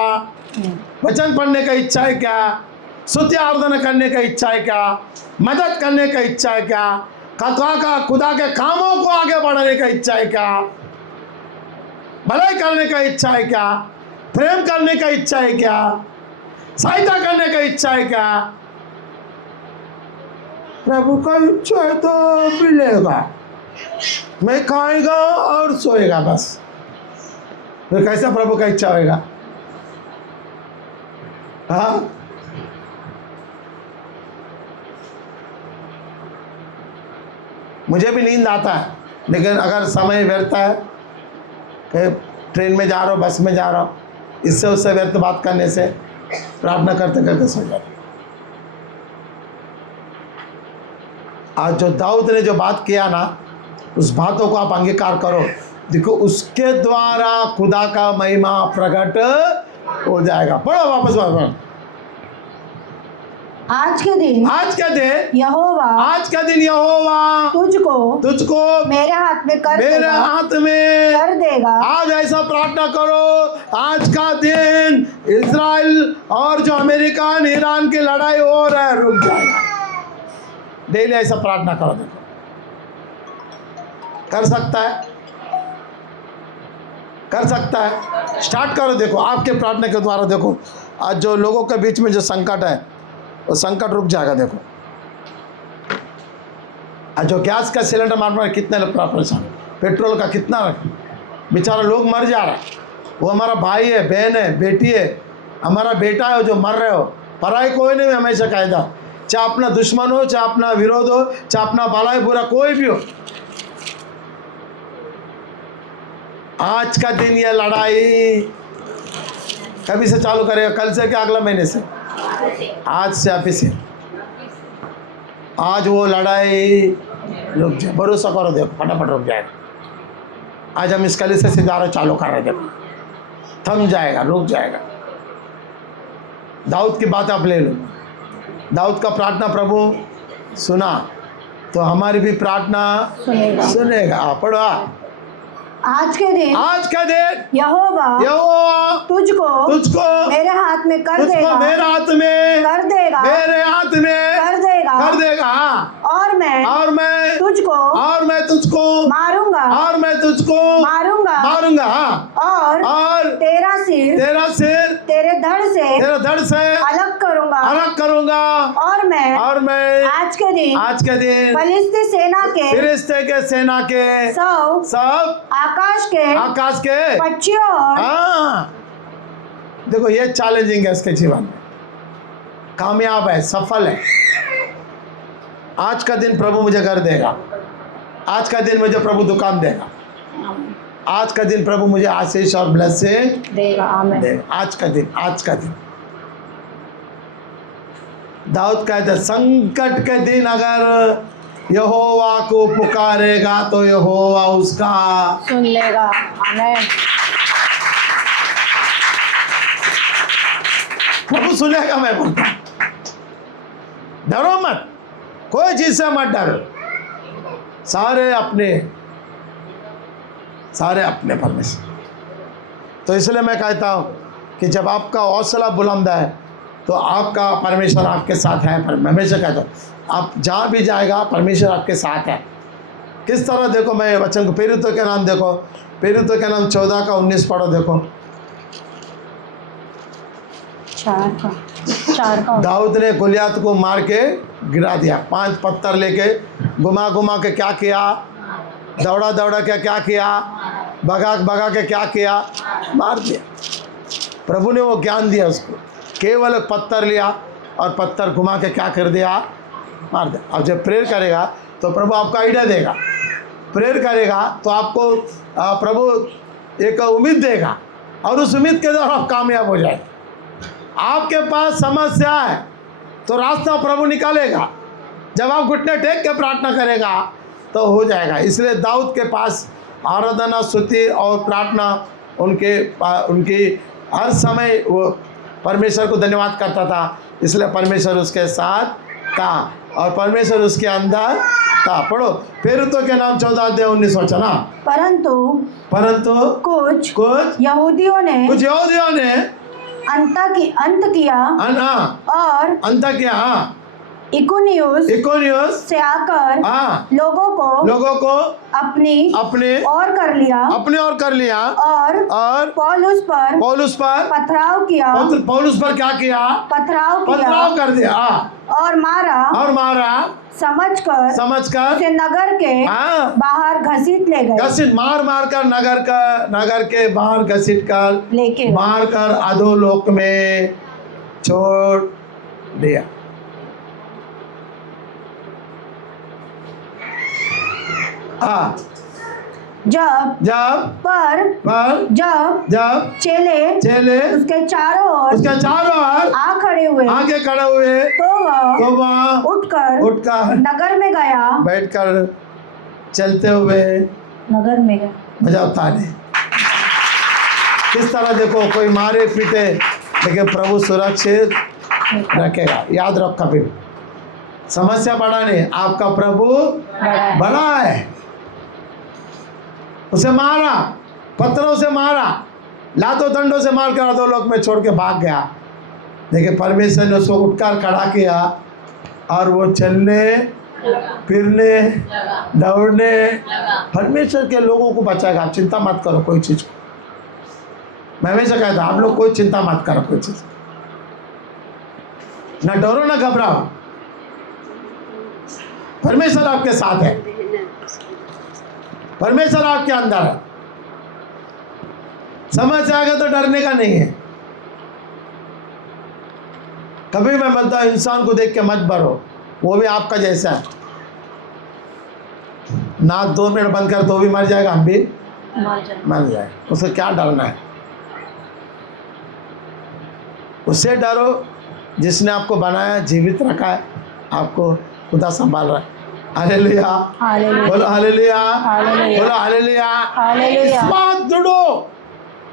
वचन पढ़ने का इच्छा है क्या? स्तुति आराधना करने का इच्छा है क्या? मदद करने का इच्छा है क्या? खुदा के कामों को आगे बढ़ाने का इच्छा है क्या? भलाई करने का इच्छा है क्या? प्रेम करने का इच्छा है क्या? सहायता करने का इच्छा है क्या? प्रभु का इच्छा है तो मिलेगा। मैं खाएगा और सोएगा बस। फिर कैसा प्रभु का इच्छा होगा? हाँ, मुझे भी नींद आता है, लेकिन अगर समय व्यर्थ है कि ट्रेन में जा रहा हूँ, बस में जा रहा हूँ, इससे उससे व्यर्थ बात करने से प्रार्थना करते करते सो जाता। आज जो दाऊद ने जो बात किया ना, उस बातों को आप अंगीकार करो। देखो, उसके द्वारा खुदा का महिमा प्रकट हो जाएगा। पढ़ो वापस वापस। आज के दिन यहोवा तुझको मेरे हाथ में कर देगा। आज ऐसा प्रार्थना करो, आज का दिन इजराइल और जो अमेरिका ईरान की लड़ाई हो रहा है रुक जाएगा। डेली ऐसा प्रार्थना करो। देखो, कर सकता है, स्टार्ट करो। देखो, आपके प्रार्थना के द्वारा देखो आज जो लोगों के बीच में जो संकट है वो संकट रुक जाएगा। देखो, आज जो गैस का सिलेंडर मार कितने लोग परेशान, पेट्रोल का कितना बेचारा लोग मर जा रहा है। वो हमारा भाई है, बहन है, बेटी है, हमारा बेटा है जो मर रहे हो। पराई कोई नहीं, हमेशा कायदा, चाहे अपना दुश्मन हो, चाहे अपना विरोध हो, चाहे अपना भला बुरा कोई भी हो। आज का दिन ये लड़ाई कभी से चालू करेगा? कल से क्या अगला महीने से? आज से अभी से। आज वो लड़ाई रुक जाए, भरोसा करो। देखो, फटाफट रुक जाएगा। आज हम इस कली से सितारा चालू कर रहे हैं। देखो, थम जाएगा, रुक जाएगा। दाऊद की बात आप ले लो। दाऊद का प्रार्थना प्रभु सुना, तो हमारी भी प्रार्थना सुनेगा। पढ़ो। आज के दिन यहोवा तुझको मेरे हाथ में कर देगा। और मैं तुझको मारूंगा। और तेरा सिर तेरे धड़ से अलग करूंगा। और मैं आज के दिन फिलिस्ती के सेना के सब आकाश के पक्षियों। देखो, ये चैलेंजिंग है इसके जीवन में, कामयाब है, सफल है। आज का दिन प्रभु मुझे घर देगा। आज का दिन मुझे प्रभु दुकान देगा। आज का दिन प्रभु मुझे आशीष और ब्लेसिंग देगा। आज का दिन दाऊद कहते हैं, संकट के दिन अगर यहोवा को पुकारेगा तो यहोवा उसका सुन लेगा। आमीन। प्रभु सुनेगा। मैं बोलता, डरो मत, कोई चीज से मत डरो। सारे अपने परमेश्वर। तो इसलिए मैं कहता हूं कि जब आपका हौसला बुलंद है तो आपका परमेश्वर आपके साथ है। पर मैं हमेशा कहता हूँ, आप जहाँ भी जाएगा परमेश्वर आपके साथ है। किस तरह देखो, मैं वचन को प्रेरितों के नाम देखो, प्रेरितों के नाम 14 का 19 पढ़ो। देखो, 4 का दाऊद ने गोलियत को मार के गिरा दिया। 5 पत्थर लेके घुमा के क्या किया, दौड़ा के क्या किया, भगा के क्या किया, मार दिया। प्रभु ने वो ज्ञान दिया उसको। केवल पत्थर लिया और पत्थर घुमा के क्या कर दिया, मार दिया। अब जब प्रेयर करेगा तो प्रभु आपको आइडिया देगा। प्रेयर करेगा तो आपको प्रभु एक उम्मीद देगा और उस उम्मीद के द्वारा आप कामयाब हो जाए। आपके पास समस्या है तो रास्ता प्रभु निकालेगा। जब आप घुटने टेक के प्रार्थना करेगा तो हो जाएगा। इसलिए दाऊद के पास आराधना, स्तुति और प्रार्थना उनकी हर समय वो परमेश्वर को धन्यवाद करता था। इसलिए परमेश्वर उसके साथ था और परमेश्वर उसके अंदर था। पढ़ो, प्रेरितों के नाम 14 अध्याय 19 वचन। परंतु कुछ यहूदियों ने अंत किया इकोनियस से आकर हाँ लोगों को अपने और कर लिया और पौलुस पर पथराव किया पौलुस पर क्या किया? पथराव कर दिया और मारा समझकर उसे नगर के हाँ बाहर घसीट ले गए। घसीट मार कर नगर के बाहर घसीट कर लेके मार कर अधोलोक में छोड़ दिया। हाँ जब चेले उसके चारों ओर खड़े हुए तो वह उठकर नगर में गया। बैठकर चलते हुए नगर में गया। मजा उतारे। किस तरह देखो, कोई मारे पीटे लेकिन प्रभु सुरक्षित रखेगा। याद रख, कभी भी समस्या बड़ा नहीं, आपका प्रभु बड़ा है। उसे मारा, पत्थरों से मारा, लातों डंडों से मार कर अधोलोक में छोड़ के भाग गया। देखिए परमेश्वर ने उसको उठकर खड़ा किया और वो चलने फिरने दौड़ने। परमेश्वर के लोगों को बचाएगा। आप चिंता मत करो कोई चीज को। मैं हमेशा कहता हूं, आप लोग कोई चिंता मत करो कोई चीज, ना डरो ना घबराओ। परमेश्वर आपके साथ है, परमेश्वर आपके अंदर है। समझ आएगा तो डरने का नहीं है। कभी मैं बोलता हूं इंसान को देख के मत डरो, वो भी आपका जैसा है। नाक 2 मिनट बंद कर तो भी मर जाएगा, हम भी मर जाए। उसे क्या डरना है? उससे डरो जिसने आपको बनाया, जीवित रखा है, आपको खुदा संभाल रहा है। हालेलुया, बोलो हालेलुया, बोलो हालेलुया। विश्वास जुड़ो,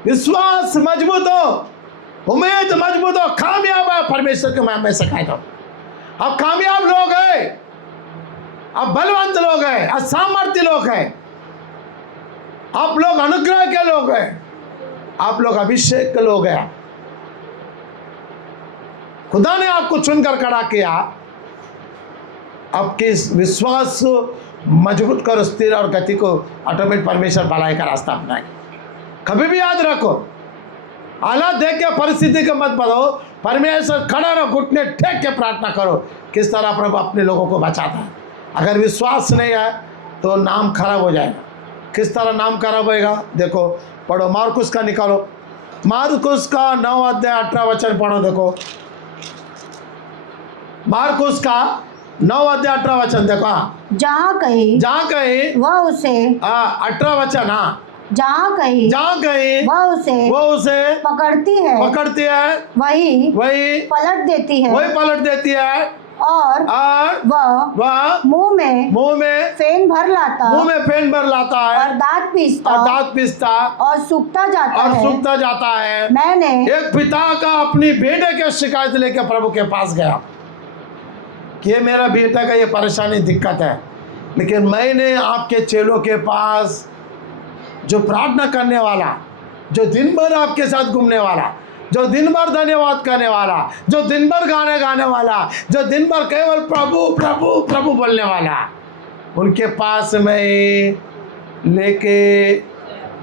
विश्वास मजबूत हो, उम्मीद मजबूत हो, कामयाब है। परमेश्वर के मैं सिखाता हूँ, आप कामयाब लोग हैं, आप बलवंत लोग हैं, आप सामर्थ्य लोग हैं, आप लोग अनुग्रह के लोग हैं, आप लोग अभिषेक के लोग हैं। खुदा ने आपको चुनकर खड़ा किया। आपके विश्वास मजबूत कर, स्थिर और गति को ऑटोमेटिक परमेश्वर भलाई का रास्ता अपनाए। कभी भी याद रखो, हालात देख के परिस्थिति के मत बदलो, परमेश्वर खड़ा रहो, घुटने टेक के प्रार्थना करो। किस तरह प्रभु अपने लोगों को बचाता है। अगर विश्वास नहीं है तो नाम खराब हो जाएगा। किस तरह नाम खराब होएगा देखो, पढ़ो मार्कुस का निकालो, मार्कुस का 9 अध्याय 18 वचन पढ़ो। देखो मार्कुस का 9 अध्याय 18 वचन देखो। जहाँ कहीं वह उसे 18 वचन। हाँ, जहाँ कहीं वह उसे पकड़ती है वही पलट देती है और वह मुंह में फेन भर लाता है और दांत पीसता और सूखता जाता है। मैंने एक पिता का अपनी बेटे की शिकायत लेकर प्रभु के पास गया कि मेरा बेटा का ये परेशानी दिक्कत है, लेकिन मैंने आपके चेलों के पास जो प्रार्थना करने वाला, जो दिन भर आपके साथ घूमने वाला, जो दिन भर धन्यवाद करने वाला, जो दिन भर गाने गाने वाला, जो दिन भर केवल प्रभु प्रभु प्रभु बोलने वाला, उनके पास मैं लेके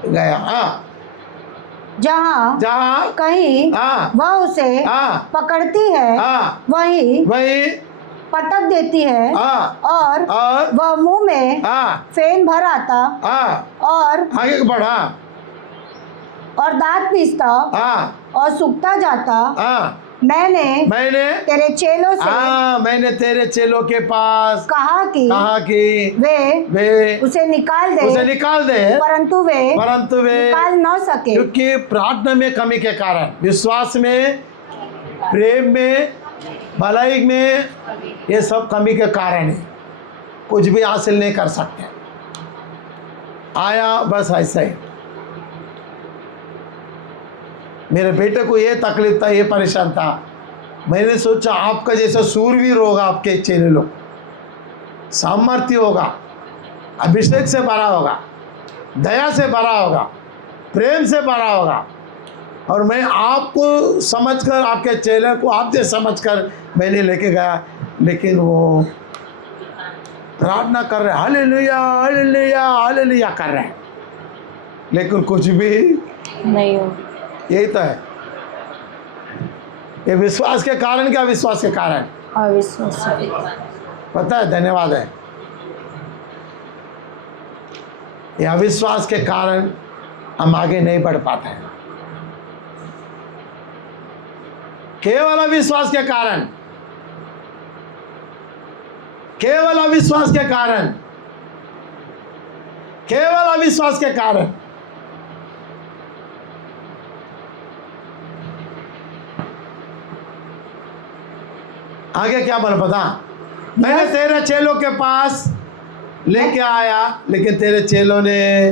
गया। हाँ, जहाँ कहीं वह उसे पकड़ती है वही पटक देती है और वह मुंह में फेन भर आता और आगे बढ़ा और दांत पीसता और सूखता जाता। मैंने तेरे चेलों के पास कहा कि वे उसे निकाल दे, परंतु वे निकाल न सके, क्योंकि प्रार्थना में कमी के कारण, विश्वास में, प्रेम में, भलाई में, ये सब कमी के कारण है। कुछ भी हासिल नहीं कर सकते। आया बस ऐसा ही। मेरे बेटे को ये तकलीफ था, ये परेशान था। मैंने सोचा आपका जैसा सूरवीर होगा, आपके चेले लोग, सामर्थ्य होगा, अभिषेक से भरा होगा, दया से भरा होगा, प्रेम से भरा होगा, और मैं आपको समझकर, आपके चेले को आप जैसे समझकर मैंने लेके गया। लेकिन वो प्रार्थना कर रहे, हालेलुया हालेलुया हालेलुया कर रहे हैं, लेकिन कुछ भी नहीं हो। यही तो है। ये विश्वास के कारण क्या, विश्वास के कारण अविश्वास। पता है, धन्यवाद है। ये अविश्वास के कारण हम आगे नहीं बढ़ पाते हैं। केवल अविश्वास के कारण, केवल अविश्वास के कारण, केवल अविश्वास के कारण आगे क्या बोला पता, मैंने तेरे चेलों के पास लेके आया, लेकिन तेरे चेलों ने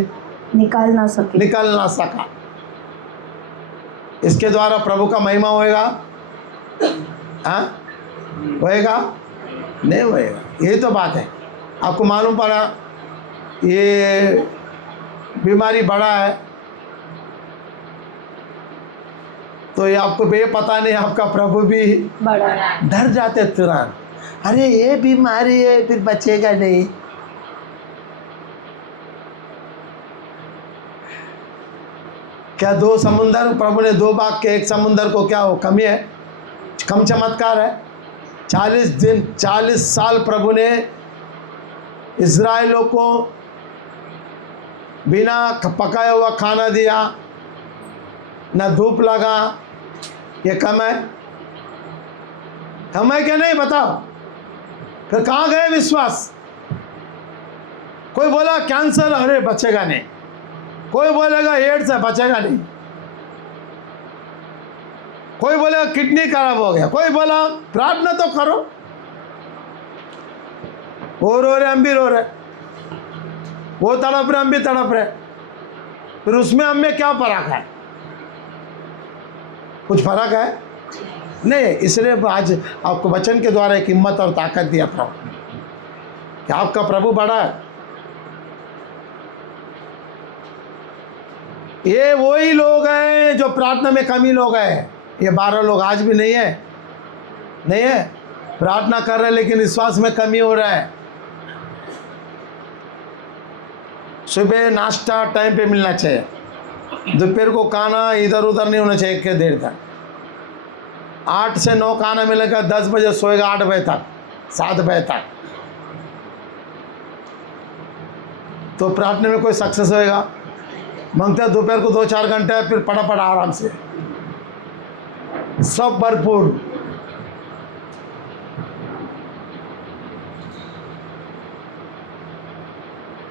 निकाल ना सके। निकल ना सका। इसके द्वारा प्रभु का महिमा होएगा? हाँ, होएगा? नहीं होएगा। यही तो बात है। आपको मालूम पड़ा ये बीमारी बड़ा है, तो ये आपको ये पता नहीं, आपका प्रभु भी बड़ा है। डर जाते तुरंत, अरे ये बीमारी है फिर बचेगा नहीं। क्या दो समुंदर, प्रभु ने दो भाग के एक समुंदर को क्या हो कमी है, कम चमत्कार है? 40 दिन 40 साल प्रभु ने इज़राइलों को बिना पकाया हुआ खाना दिया, ना धूप लगा। ये कम है? कम है क्या नहीं, बताओ। फिर कहाँ गए विश्वास? कोई बोला कैंसर, अरे बचेगा नहीं। कोई बोलेगा एड्स है, बचेगा नहीं। कोई बोलेगा किडनी खराब हो गया। कोई बोला प्रार्थना तो करो। वो रो रहे, हम भी रो रहे, वो तड़प रहे, हम भी तड़प रहे। फिर उसमें हम में क्या फर्क है? कुछ फर्क है नहीं। इसलिए आज आपको वचन के द्वारा एक हिम्मत और ताकत दिया प्रभु कि आपका प्रभु बड़ा है। ये वही लोग हैं जो प्रार्थना में कमी लोग हैं। ये 12 लोग आज भी नहीं है, नहीं है, प्रार्थना कर रहे हैं लेकिन विश्वास में कमी हो रहा है। सुबह नाश्ता टाइम पे मिलना चाहिए, दोपहर को खाना इधर उधर नहीं होना चाहिए। एक देर तक 8 से 9 खाना मिलेगा, 10 बजे सोएगा, 8 बजे तक, 7 बजे तक, तो प्रार्थना में कोई सक्सेस होएगा? मांगते हैं दोपहर को 2-4 घंटे, फिर पड़ा आराम से, सब भरपूर।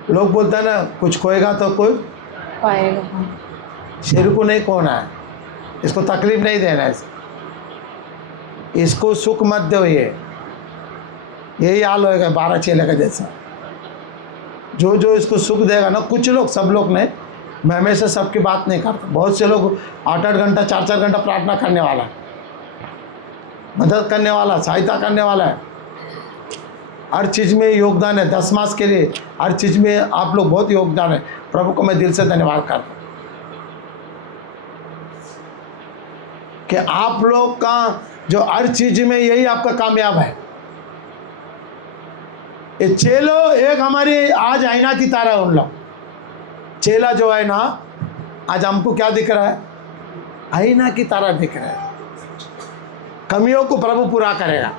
लोग बोलते हैं ना, कुछ खोएगा तो कुछ पाएगा। शेर को नहीं खोना है, इसको तकलीफ नहीं देना है, इसको सुख मत दो। यही हाल होएगा 12 चेले का जैसा। जो जो इसको सुख देगा ना, कुछ लोग, सब लोग नहीं, मैं हमेशा सबकी बात नहीं करता। बहुत से लोग 8-8 घंटा 4-4 घंटा प्रार्थना करने वाला है, मदद करने वाला, सहायता करने वाला है, हर चीज़ में योगदान है। 10 मास के लिए हर चीज़ में आप लोग बहुत योगदान है। प्रभु को मैं दिल से धन्यवाद करता हूँ कि आप लोग का जो हर चीज़ में यही आपका कामयाब है। ये चेलो एक हमारी आज आईना की तरह है। उन लोग चेला जो है ना, आज हमको क्या दिख रहा है? आईना की तरह दिख रहा है। कमियों को प्रभु पूरा करेगा।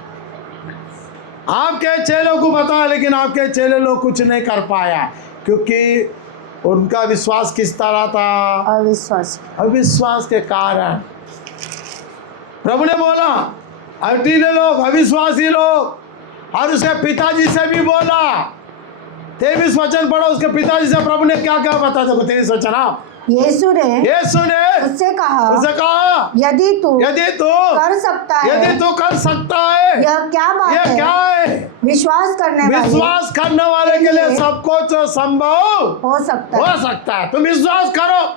आपके चेलों को पता है, लेकिन आपके चेले लोग कुछ नहीं कर पाया, क्योंकि उनका विश्वास किस तरह था? अविश्वास। अविश्वास के कारण प्रभु ने बोला, हठीले लोग, अविश्वासी लोग, और उसके पिताजी से भी बोला। 23 वचन पढ़ो, उसके पिताजी से प्रभु ने क्या क्या बता। देखो 23 वचन आप। यीशु ने उससे कहा, यदि तू कर सकता है, यदि तू कर सकता है, यह क्या बात यह है? क्या है? विश्वास करने वाले के लिए सब कुछ संभव हो सकता है। तुम विश्वास करो,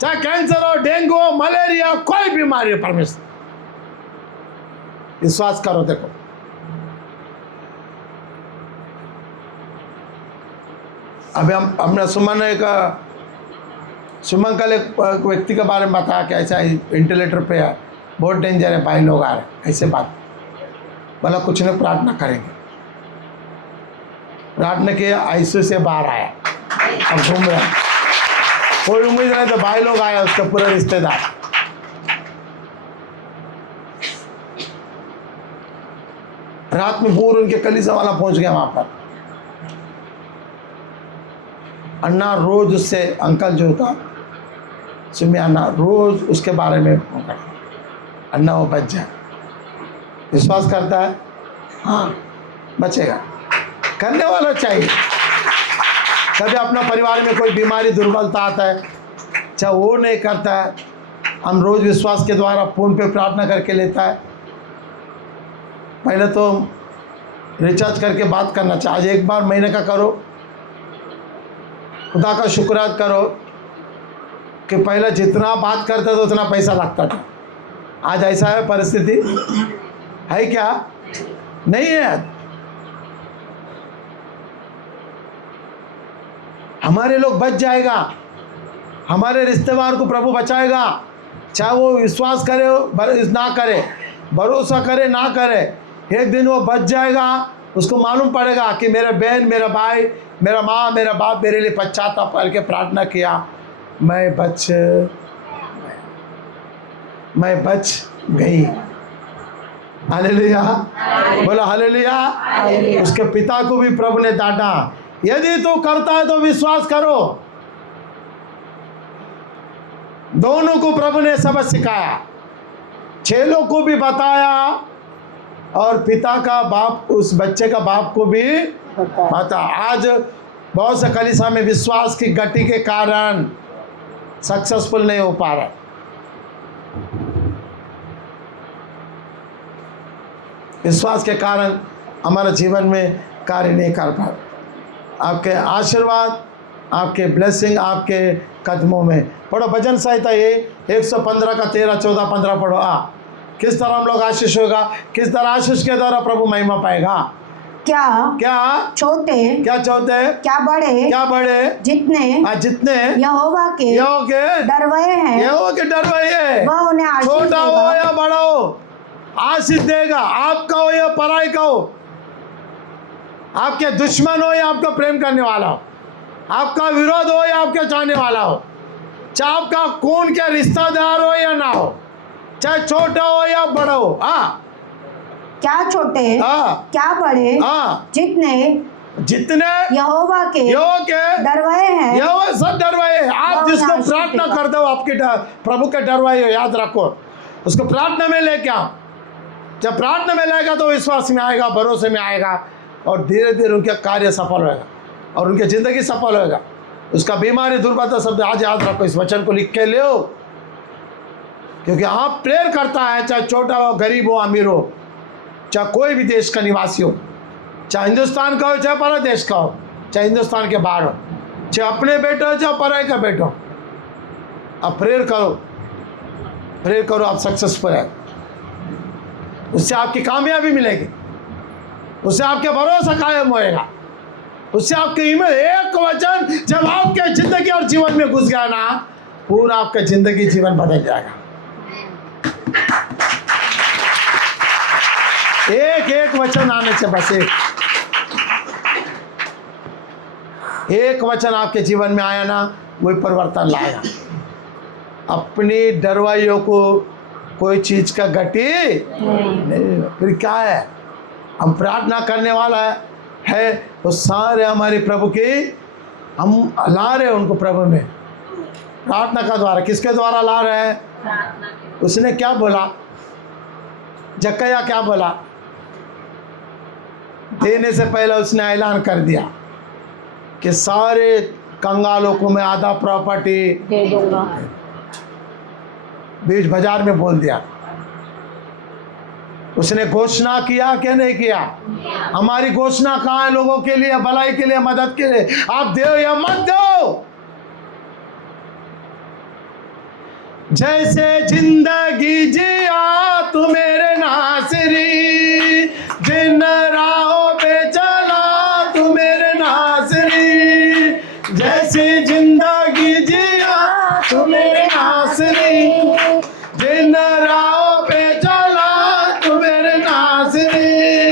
चाहे कैंसर हो, डेंगू हो, मलेरिया, कोई बीमारी हो, परमेश्वर विश्वास करो। देखो अभी हमने सुमन कल एक व्यक्ति के बारे में बताया कि ऐसा वेंटिलेटर पे है, बहुत डेंजर है, भाई लोग आ रहे हैं, ऐसे बात। बोला कुछ नहीं, प्रार्थना करेंगे। प्रार्थना के आईसीयू से बाहर आया, अब घूम रहा, कोई उम्मीद नहीं, तो भाई लोग आया, उसके पूरे रिश्तेदार। रात में पूरे उनके कलीसिया वाला पहुंच गया वहां पर। अन्ना रोज उससे, अंकल जो था सुमिया अन्ना, रोज उसके बारे में अन्ना वो बच जाए। विश्वास करता है, हाँ बचेगा, करने वाला चाहिए। कभी अपना परिवार में कोई बीमारी दुर्बलता आता है, चाहे वो नहीं करता है, हम रोज विश्वास के द्वारा फोन पे प्रार्थना करके लेता है। पहले तो रिचार्ज करके बात करना चाहिए, आज एक बार महीने का करो, खुदा का शुक्राना करो कि पहले जितना बात करते थे उतना पैसा लगता था। आज ऐसा है परिस्थिति है क्या? नहीं है। हमारे लोग बच जाएगा, हमारे रिश्तेदार को प्रभु बचाएगा, चाहे वो विश्वास करे ना करे, भरोसा करे ना करे, एक दिन वो बच जाएगा। उसको मालूम पड़ेगा कि मेरे बहन, मेरा भाई, मेरा माँ, मेरा बाप मेरे लिए पश्चाताप करके प्रार्थना किया, मैं बच गई। हालेलुया, बोला हालेलुया। उसके पिता को भी प्रभु ने डांटा, यदि तू करता है तो विश्वास करो। दोनों को प्रभु ने सबक सिखाया, चेलों को भी बताया और पिता का बाप, उस बच्चे का बाप को भी बता। आज बहुत से कलीसिया में विश्वास की गति के कारण सक्सेसफुल नहीं हो पा रहा। विश्वास के कारण हमारे जीवन में कार्य नहीं कर पा रहा। आपके आशीर्वाद, आपके ब्लेसिंग आपके कदमों में। पढ़ो भजन संहिता ये 115 का 13, 14, 15 पढ़ो। किस तरह हम लोग आशीष होगा, किस तरह आशीष के द्वारा प्रभु महिमा पाएगा। क्या क्या छोटे, क्या छोटे, क्या बड़े, क्या बड़े, जितने यहोवा के डरवये हैं, यहोवा के डरवये हैं, वह उन्हें आशीष छोटा हो देगा। या बड़ा हो आशीष देगा। आपका हो या पराई का हो, आपके दुश्मन हो या आपका प्रेम करने वाला हो, आपका विरोध हो या आपके चाहने वाला हो, चाहे आपका खून के रिश्तेदार हो या ना हो, चाहे छोटा हो या बड़ा हो। क्या छोटे, क्या बड़े, जितने यहोवा के डरवये हैं, यहोवा सब डरवाए। आप जिसको प्रार्थना करते हो आपके प्रभु के डरवाए हो, याद रखो, उसको प्रार्थना में लेके आओ। जब प्रार्थना में लाएगा तो विश्वास में आएगा, भरोसे में आएगा, और धीरे धीरे उनका कार्य सफल होगा और उनकी ज़िंदगी सफल होगा। उसका बीमारी दुर्बलता शब्द आज याद रखो, इस वचन को लिख के ले, क्योंकि आप प्रेयर करता है, चाहे छोटा हो, गरीब हो, अमीर हो, चाहे कोई भी देश का निवासी हो, चाहे हिंदुस्तान का हो, चाहे परा देश का हो, चाहे हिंदुस्तान के बाहर हो, चाहे अपने बेटे हो, चाहे पराई का बेटा हो, आप प्रेयर करो, आप सक्सेसफुल है। उससे आपकी कामयाबी मिलेगी, उससे आपके भरोसा कायम होएगा, उससे आपके ईमेल एक वचन जब आपके जिंदगी और जीवन में घुस गया ना, पूरा आपका जिंदगी जीवन बदल जाएगा। एक वचन आने से, बस एक वचन आपके जीवन में आया ना, वही परिवर्तन लाएगा। अपनी डरवाइयों को कोई चीज का गति नहीं। फिर क्या है, हम प्रार्थना करने वाला है तो सारे हमारे प्रभु की हम ला रहे हैं उनको प्रभु में, प्रार्थना का द्वारा। किसके द्वारा ला रहे हैं? उसने क्या बोला, जक्कैया क्या बोला? देने से पहले उसने ऐलान कर दिया कि सारे कंगालों को मैं आधा प्रॉपर्टी दे दूंगा। बीच बाजार में बोल दिया। उसने घोषणा किया क्या नहीं किया? हमारी घोषणा कहाँ है? लोगों के लिए, भलाई के लिए, मदद के लिए। आप दो या मत दो, जैसे जिंदगी जिया तू मेरे नासरी, जिन राहों पे चला तू मेरे नासरी, जैसे जिंदगी जिया तू मेरे नासरी, जिन राहों पे चला तू मेरे नासरी,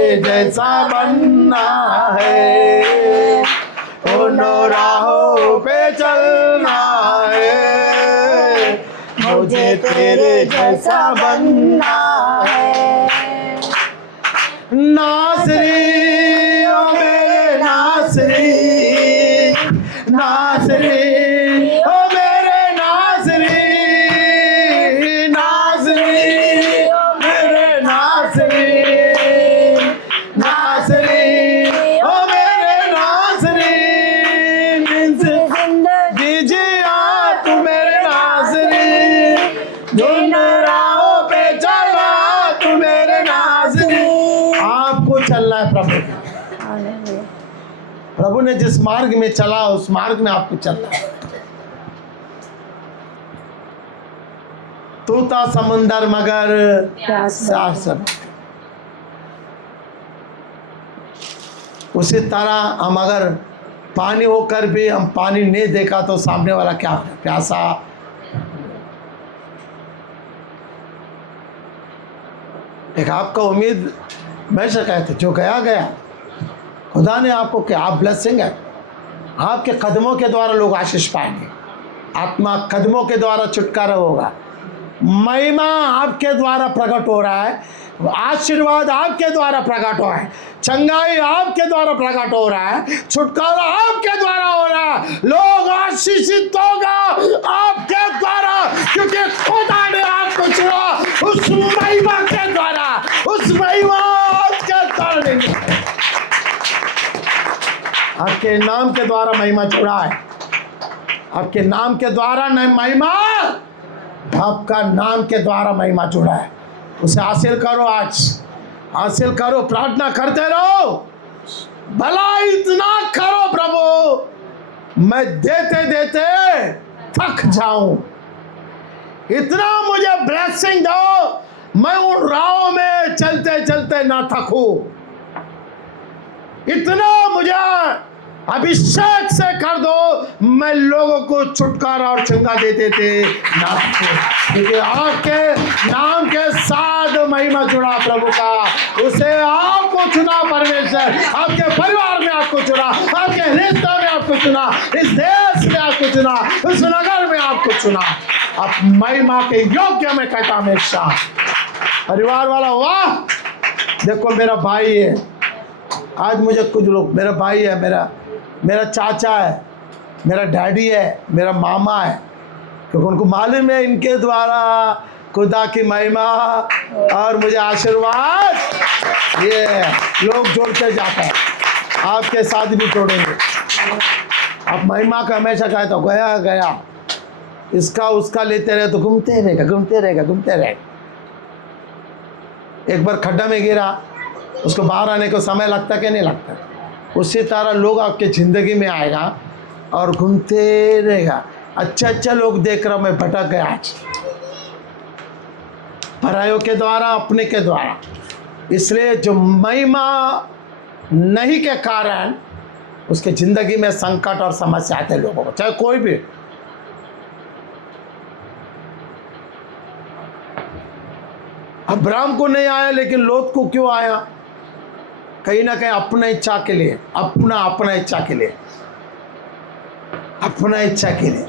तेरे जैसा बनना है, उन्हों राहों पे चलना है, मुझे तेरे जैसा बनना है। नासरी ओ मेरे नासरी, नासरी ओ मेरे नासरी, नासरी ओ मेरे नासरी, नासरी ओ मेरे नासरी, जिंदगी जिया तू मेरे नासरी, जिन राहों पे चला तू मेरे नासरी। आपको चलना है प्रभु के, हालेलुया। प्रभु ने जिस मार्ग में चला उस मार्ग में आपको चलना है। तूता समुंदर मगर प्यास साफ सब, उसी तरह हम अगर पानी होकर भी हम पानी नहीं देखा तो सामने वाला क्या है, प्यासा। एक आपका उम्मीद मैं से कहते जो गया गया, खुदा ने आपको क्या, आप ब्लेसिंग है, आपके कदमों के द्वारा लोग आशीष पाएंगे, आत्मा कदमों के द्वारा छुटकारा होगा, महिमा आपके द्वारा प्रकट हो रहा है, आशीर्वाद आपके द्वारा प्रकट हो रहा है, चंगाई आपके द्वारा प्रकट हो रहा है, छुटकारा आपके द्वारा हो रहा है, लोग आशीषित होगा आपके द्वारा, क्योंकि खुदा ने आपको चुना उस महिमा के द्वारा, उस महिमा के द्वारा नहीं, आपके नाम के द्वारा महिमा जुड़ा है, आपके नाम के द्वारा नहीं महिमा, आपका नाम के द्वारा महिमा जुड़ा है, उसे हासिल करो, आज हासिल करो, प्रार्थना करते रहो, भला इतना करो प्रभु मैं देते देते थक जाऊं, इतना मुझे ब्लेसिंग दो मैं उन राहों में चलते चलते ना थकूं, इतना मुझे अभिषेक से कर दो मैं लोगों को छुटकारा और चंगा देते थे ना, क्योंकि आपके नाम के साथ महिमा जुड़ा प्रभु का, उसे आपको चुना परमेश्वर, आपके परिवार में आपको चुना, आपके रिश्ते में आपको चुना, इस देश में आपको चुना, उस नगर में आपको चुना, आप महिमा के योग्य में कहता हमेशा। परिवार वाला वाह, देखो मेरा भाई है, आज मुझे कुछ लोग, मेरा भाई है, मेरा चाचा है, मेरा डैडी है, मेरा मामा है, क्योंकि उनको मालूम है इनके द्वारा खुदा की महिमा और मुझे आशीर्वाद ये लोग जोड़ते जाते हैं, आपके साथ भी जोड़ेंगे। आप महिमा का हमेशा कहते हो गया गया, इसका उसका लेते रहे तो घूमते रहेगा घूमते रहेगा घूमते रहेगा। एक बार खड्डा में गिरा, उसको बाहर आने को समय लगता कि नहीं लगता, उसी तरह लोग आपके ज़िंदगी में आएगा और घूमते रहेगा। अच्छा लोग देख रहा मैं भटक गया आज, परायों के द्वारा अपने के द्वारा, इसलिए जो महिमा नहीं के कारण उसके ज़िंदगी में संकट और समस्या आते लोगों को, चाहे कोई भी। अब्राहम को नहीं आया लेकिन लोत को क्यों आया? कहीं ना कहीं अपना इच्छा के लिए, अपना इच्छा के लिए, अपना इच्छा के लिए।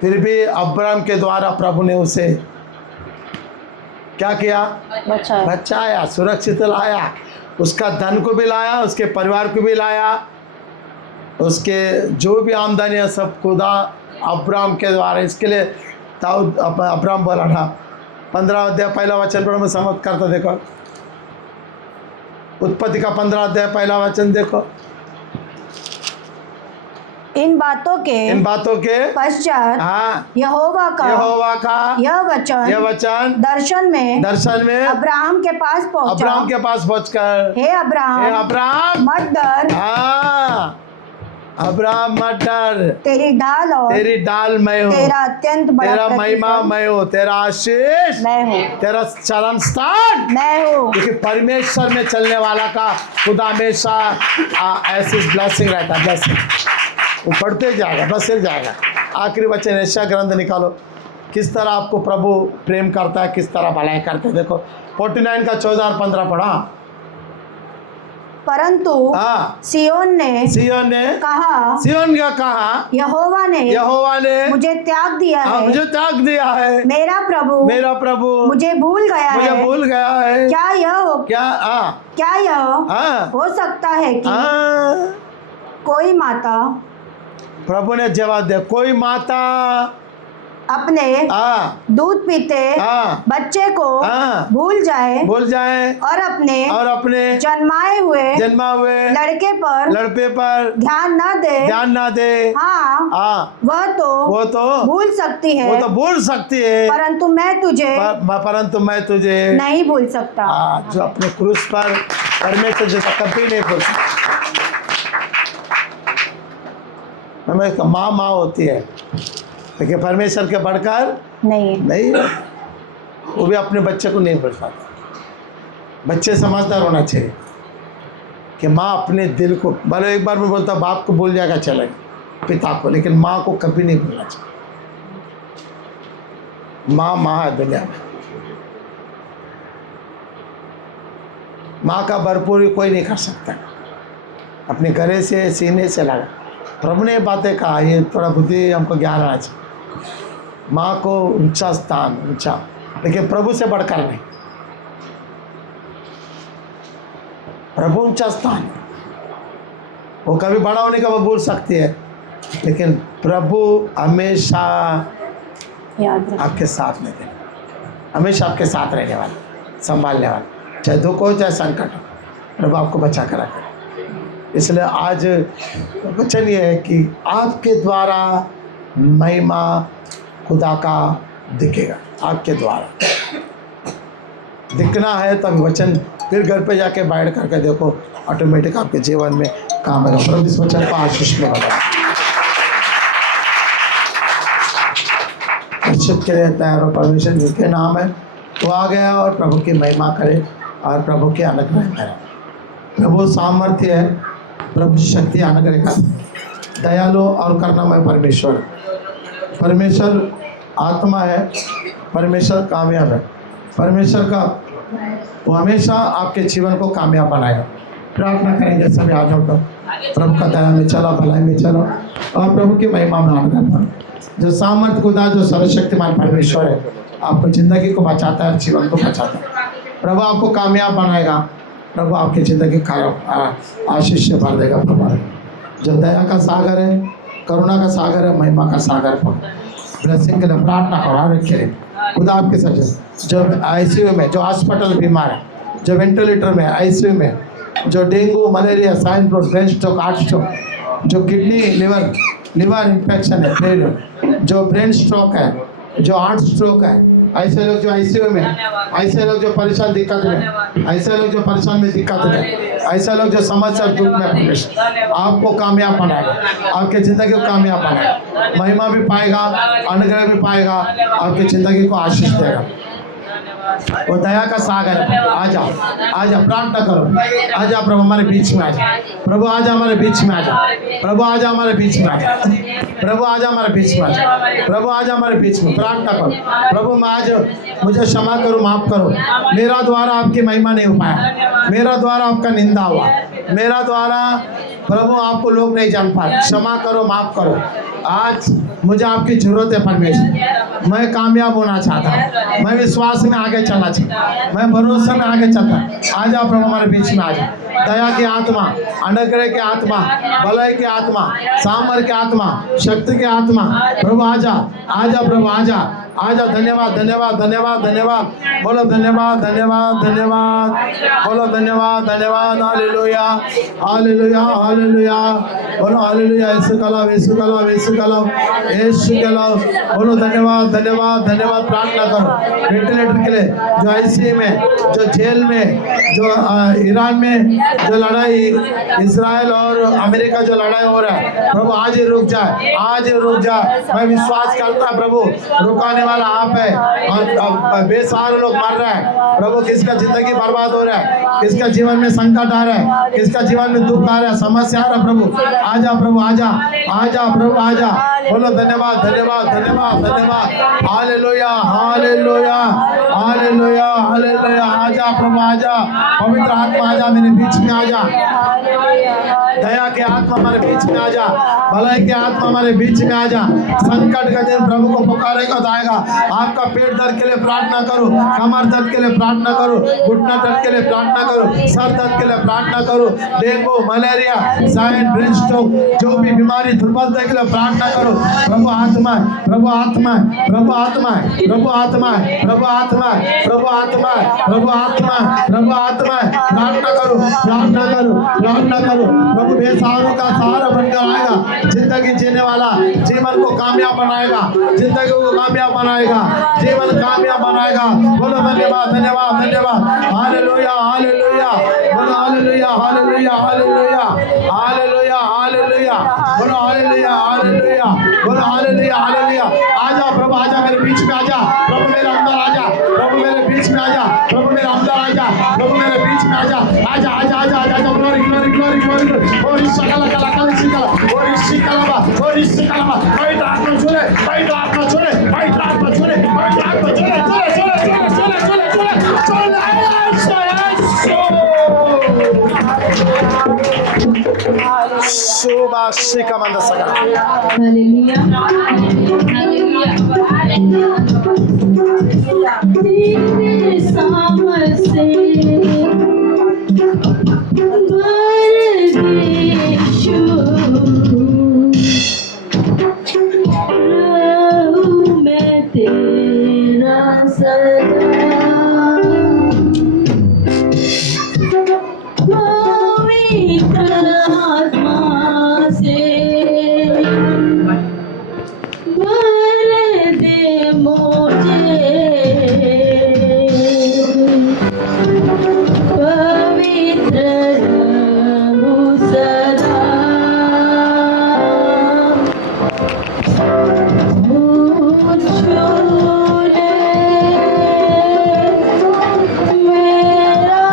फिर भी अब्राहम के द्वारा प्रभु ने उसे क्या किया? बचाया, सुरक्षित लाया, उसका धन को भी लाया, उसके परिवार को भी लाया, उसके जो भी आमदनी है सब खुदा अब्राहम के द्वारा। इसके लिए दाऊद अब्राहम बोला था, 15 अध्याय पहला वचन पर मैं समझ करता, देखो उत्पत्ति का 15 अध्याय पहला वचन देखो। इन बातों के पश्चात हाँ, यहोवा का यह वचन दर्शन में अब्राहम के पास पहुंचकर, हे अब्राहम मत डर, हाँ अब्राहम मत डर, तेरी ढाल मैं हूँ, तेरा अत्यंत बड़ा, तेरा महिमा मैं हूँ, तेरा आशीष मैं हूँ, तेरा चरण स्थान मैं हूँ। क्योंकि परमेश्वर में चलने वाला का खुदा हमेशा ऐसी ब्लेसिंग रहता है, ब्लेसिंग वो बढ़ते जाएगा, बसते जाएगा। आखिरी वचन यशायाह ग्रंथ निकालो, किस तरह आपको प्रभु प्रेम करता है, किस तरह भलाई करते है। देखो 49 का 14 और 15 पढ़ा। परंतु हाँ सियोन ने सियोन ने कहा, सियोन का कहा यहोवा ने मुझे त्याग दिया हाँ, है। मुझे त्याग दिया है। मेरा प्रभु मुझे भूल गया है। क्या क्या यह हाँ हो सकता है कि हाँ कोई माता प्रभु ने जवाब दिया, कोई माता अपने दूध पीते बच्चे को भूल जाए और अपने जन्माए हुए लड़के पर ध्यान न दे। हाँ, वह तो भूल सकती है, परंतु मैं तुझे नहीं भूल सकता। जो अपने क्रूस पर परमेश्वर जैसा कभी नहीं भूल सकता। माँ होती है, लेकिन परमेश्वर के बढ़कर नहीं, वो भी अपने बच्चे को नहीं भूल पाता। बच्चे समझदार होना चाहिए कि माँ अपने दिल को, भले एक बार मैं बोलता बाप को भूल जाएगा चलेगा, पिता को, लेकिन माँ को कभी नहीं भूलना चाहिए। माँ है दुनिया में। माँ का भरपूर कोई नहीं कर सकता। अपने गले से सीने से लगा। प्रभु ने ये बातें कहा, ये थोड़ा बुद्धि हमको ज्ञान आना चाहिए। माँ को ऊंचा स्थान, ऊंचा, लेकिन प्रभु से बढ़कर नहीं। प्रभु ऊंचा स्थान, वो कभी बड़ा होने का वो भूल सकती है, लेकिन प्रभु हमेशा आपके साथ में थे, हमेशा आपके साथ रहने वाले, संभालने वाले, चाहे दुख हो चाहे संकट हो, प्रभु आपको बचा कर रखे। इसलिए आज वचन ये है कि आपके द्वारा महिमा खुदा का दिखेगा। आपके द्वारा दिखना है तब वचन, फिर घर पे जाके बैठ करके देखो, ऑटोमेटिक आपके जीवन में काम है। प्रभु इस वचन को आशीष में बना निश्चित के लिए तैयार हो। परमेश्वर जिसके नाम है वो आ गया और प्रभु की महिमा करे और प्रभु के अनुग्रह करे। प्रभु सामर्थ्य है, प्रभु शक्ति अनुग्रह का, दयालु और करुणामय परमेश्वर। परमेश्वर आत्मा है, परमेश्वर कामयाब है। परमेश्वर का वो हमेशा आपके जीवन को कामयाब बनाएगा। प्रार्थना करेंगे सभी हाथ जोड़कर, प्रभु का दया में चलो, भलाई में चलो और प्रभु की महिमा में आनंद करो। जो सामर्थ खुदा, जो सर्वशक्तिमान परमेश्वर है, आपको जिंदगी को बचाता है, जीवन को बचाता है। प्रभु आपको कामयाब बनाएगा। प्रभु आपकी ज़िंदगी का आशीष से भर देगा। प्रभु जो दया का सागर है, करुणा का सागर है, महिमा का सागर पर ब्लेसिंग के लिए प्रार्थना करो। रखिए खुदा आपके साथ जो आईसीयू में, जो हॉस्पिटल बीमार है, जो वेंटिलेटर में, आईसीयू में, जो dengue, malaria, swine flu, brain stroke, heart stroke, जो किडनी लिवर इन्फेक्शन है, जो ब्रेन स्ट्रोक है, जो हार्ट स्ट्रोक है, ऐसे लोग जो आईसीयू में, ऐसे लोग जो परेशान दिक्कत में, ऐसे लोग जो परेशान में दिक्कत में, ऐसे लोग जो समस्या दुख में, आपको कामयाब बनाएगा, आपके ज़िंदगी को कामयाब बनाएगा, महिमा भी पाएगा, अनुग्रह भी पाएगा, आपकी ज़िंदगी को आशीष देगा। वो दया का सागर है। आ जाओ प्रार्थना करो। आ जाओ प्रभु हमारे बीच में आ जाओ। प्रभु आ जाओ हमारे बीच में आ जाओ। प्रभु आ जाओ हमारे बीच में आ जाओ। प्रभु आ जाओ हमारे बीच में आ जाओ। प्रभु आ जाओ हमारे बीच में। प्रार्थना करो, प्रभु मैं आज मुझे क्षमा करो, माफ करो। मेरा द्वारा आपकी महिमा नहीं हो पाया, मेरा द्वारा आपका निंदा हुआ, मेरा द्वारा प्रभु आपको लोग नहीं जान पाए। क्षमा करो, माफ करो। आज मुझे आपकी जरूरत है परमेश्वर। मैं कामयाब होना चाहता हूँ, मैं विश्वास में आगे चलना चाहता हूँ, मैं भरोसे में आगे चलता। आ जाओ प्रभु हमारे बीच में आ जाओ। दया की आत्मा, अनुग्रह की आत्मा, भलाई की आत्मा, सामर्थ की आत्मा, शक्ति की आत्मा, प्रभु आ जा प्रभु आ जा। धन्यवाद धन्यवाद धन्यवाद धन्यवाद। बोलो धन्यवाद धन्यवाद धन्यवाद। बोलो धन्यवाद धन्यवाद। Hallelujah hallelujah hallelujah. बोलो हालेलुया। यीशु कलाम यीशु कलाम यीशु कलाम यीशु कलाम। बोलो धन्यवाद धन्यवाद धन्यवाद। प्रार्थना करो वेंटिलेटर के लिए, जो आईसीयू में, जो जेल में, जो ईरान में जो लड़ाई, इजराइल और अमेरिका जो लड़ाई हो रहा है, प्रभु आज ही रुक जाए, आज ही रुक जाए। मैं विश्वास करता प्रभु रुकाने वाला आप है। और बेसहारा लोग मर रहे हैं प्रभु, किसका जिंदगी बर्बाद हो रहा है, किसका जीवन में संकट आ रहा है, किसका जीवन में दुख आ रहा है, समस्या आ रहा है, प्रभु आ जा प्रभु आ जा प्रभु आ जा। बोलो धन्यवाद धन्यवाद धन्यवाद धन्यवाद। Hallelujah hallelujah hallelujah hallelujah. आजा प्रभु आजा, पवित्र आत्मा आजा, मेरे बीच में आजा, दया के आत्मा हमारे बीच में आजा, भलाई के आत्मा हमारे बीच में आजा। संकट का दिन प्रभु को पुकारेगा तो आएगा। आपका पेट दर्द के लिए प्रार्थना करो, कमर दर्द के लिए प्रार्थना करो, घुटना दर्द के लिए प्रार्थना करो, सर दर्द के लिए प्रार्थना करो, dengue malaria side brain stroke जो भी बीमारी दुर्बलता के लिए प्रार्थना करो। प्रभु आत्मा प्रभु आत्मा प्रभु आत्मा प्रभु आत्मा प्रभु आत्मा प्रभु आत्मा प्रभु आत्मा प्रभु आत्मा प्रार्थना करो प्रार्थना करो प्रार्थना करो। प्रभु बेसहारों का सहारा बनकर आएगा, जिंदगी जीने वाला, जीवन को कामयाब बनाएगा, जिंदगी को कामयाब बनाएगा, जीवन कामयाब बनाएगा। बोलो धन्यवाद धन्यवाद धन्यवाद। हालेलुया हालेलुया बोलो hallelujah hallelujah hallelujah hallelujah hallelujah बोलो हालेलुया हालेलुया बोलो हालेलुया हालेलुया। आजा प्रभु आजा, मेरे बीच में आजा, प्रभु मेरे अंदर आजा, प्रभु मेरे बीच में आजा, प्रभु मेरे अंदर आजा, प्रभु मेरे बीच में आजा, आजा आजा आजा आजा। Glory glory glory glory. और इस सकला कला कल सिकला और इस सिकला और इस सिकला पवित्र आत्मा छोड़े, पवित्र आत्मा छोड़े, पवित्र आत्मा छोड़े, पवित्र आत्मा छोड़े, छोड़े छोड़े छोड़े छोड़े छोड़े छोड़े Suba shika manda saka. Hallelujah hallelujah. तेरे सामने से परदेशु रहूं मैं तेरा सदा। पवित्र आत्मा से भर दे मुझे, पवित्र रहूं सदा। छू ले मेरा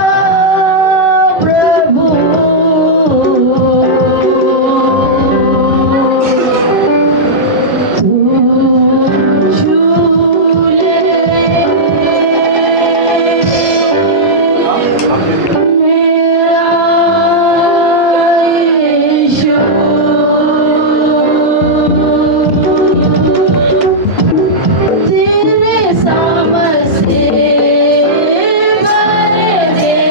प्रभु, तू छू ले मेरा यीशु। तेरे सामने परदेशु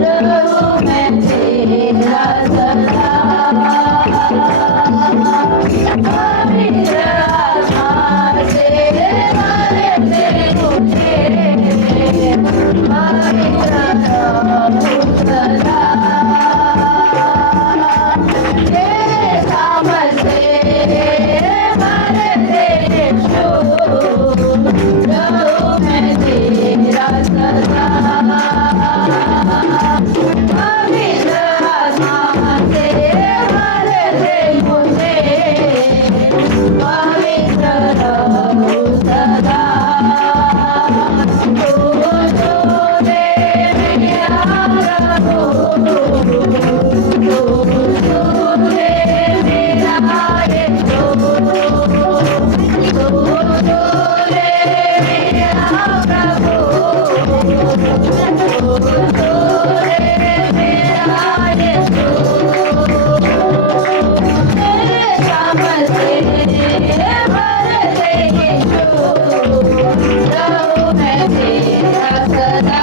रहूं मैं तेरा सदा। पवित्र आत्मा से भर दे मुझे, पवित्र रहूं सदा। तेरे सामने परदेशु रहूं मैं तेरा सदा। पवित्र आत्मा से भर दे मुझे, पवित्र रहूं सदा। तू छोड़े मेरा प्रभु, तू छोड़े मेरा यीशु, तू छोड़े मेरा प्रभु, तू छोड़े मेरा यीशु। तेरे सामने परदेशु रहूं मैं तेरा सदा।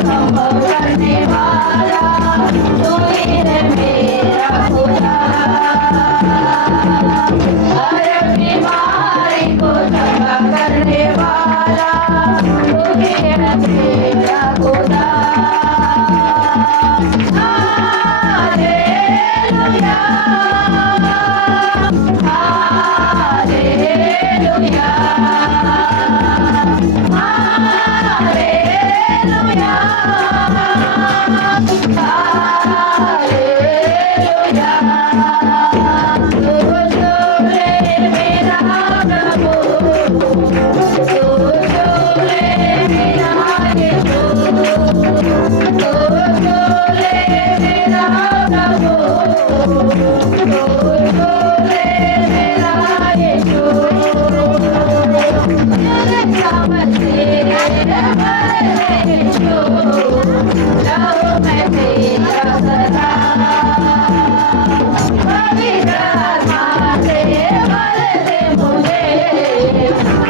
संभव करने वाला तू ही है मेरा खुदा। हर बीमारी को चंगा करने वाला तू ही है मेरा खुदा। Hallelujah, hallelujah, hallelujah, hallelujah. तू जो है मेरा प्रभु, तू जो है मेरा यीशु, तू जो है मेरा प्रभु, तू जो है मेरा यीशु। तेरे नाम से भरे यीशु, रहूं मैं तेरा सदा। पवित्र आत्मा से भर दे मुझे,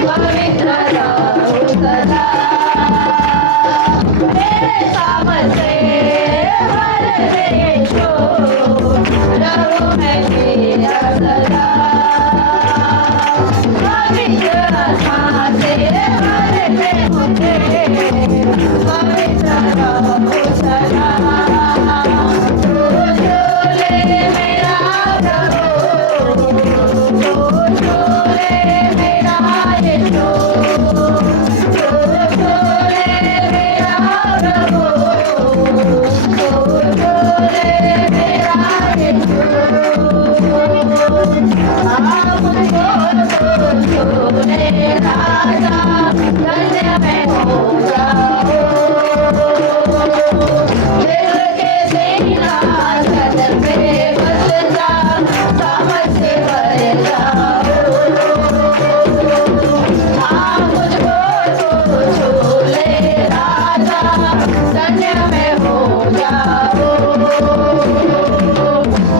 पवित्र रहूं सदा। तेरे नाम से भर दे यीशु, रहूं मैं तेरा सदा। पवित्र आत्मा से भर दे मुझे, पवित्र रहूं सदा। तू जो ले मेरा प्रभु, तू जो ले मेरा यीशु, तू जो ले मेरा प्रभु, तू जो ले मेरा यीशु। आप मुझको तू जो ले राजा, धन्य मैं हो जाऊं। दिल के सिंहासन पे बस जा, सामर्थ से भर जाऊं। आप मुझको तू छू ले राजा, धन्य मैं हो जाऊं।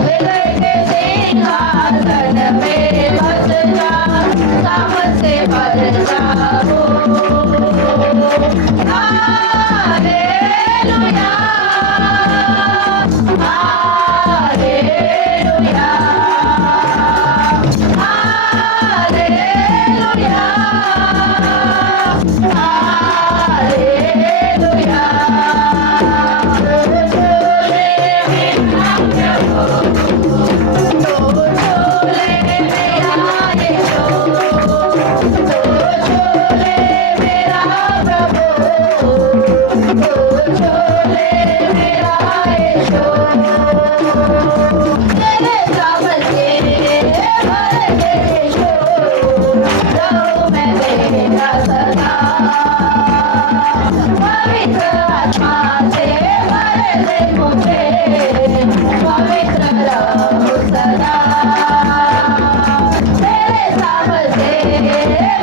दिल के सिंहासन पे बस जा, सामर्थ से भर जाऊं। Hallelujah, hallelujah, hallelujah, hallelujah. तू जो ले मेरा प्रभु, तू जो ले मेरा यीशु, तू जो ले मेरा प्रभु, तू जो ले मेरा यीशु। तेरे नाम से भर दे यीशु, रहूं मैं तेरा सदा। पवित्र आत्मा से भर दे मुझे, पवित्र रहूं सदा। तेरे नाम से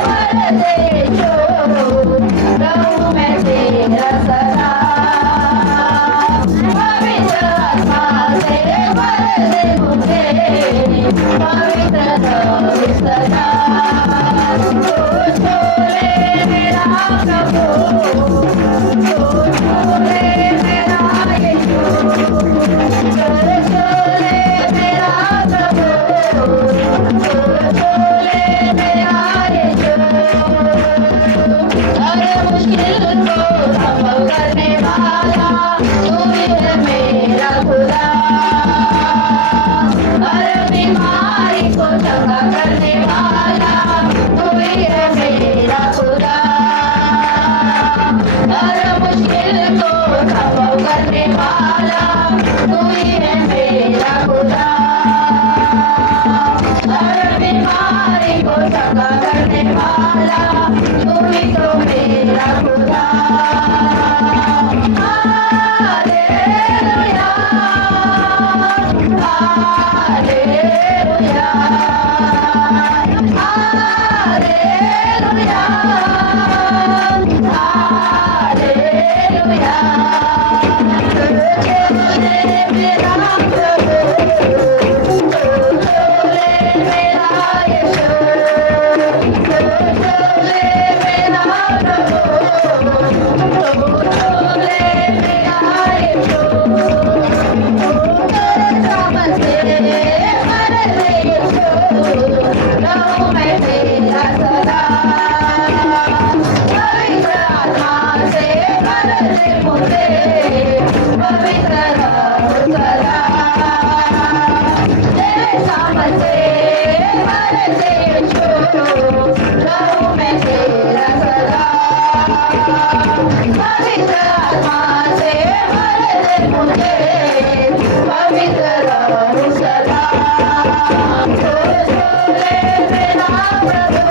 भर दे यीशु, रहूं मैं तेरा सदा। पवित्र आत्मा से भर दे मुझे, पवित्र रहूं सदा। तू जो ले मेरा प्रभु, तू जो ले मेरा यीशु, तू जो ले मेरा प्रभु, तू जो ले मेरा यीशु। हर मुश्किल को संभव करने वाला तू ही है मेरा खुदा। हर बीमारी को चंगा करने वाला तू ही है मेरा खुदा। हर मुश्किल को संभव करने वाला तू ही है मेरा खुदा। हर बीमारी को चंगा करने वाला तू ही तो मेरा खुदा। Hallelujah, hallelujah, hallelujah, hallelujah. मेरा पवित्र रहूं सदा। तेरे सामने मरते यीशु, रहूं मैं तेरा सदा। पवित्र आत्मा से भर दे मुझे, पवित्र रहूं सदा। तो छोले मेरा प्रभु,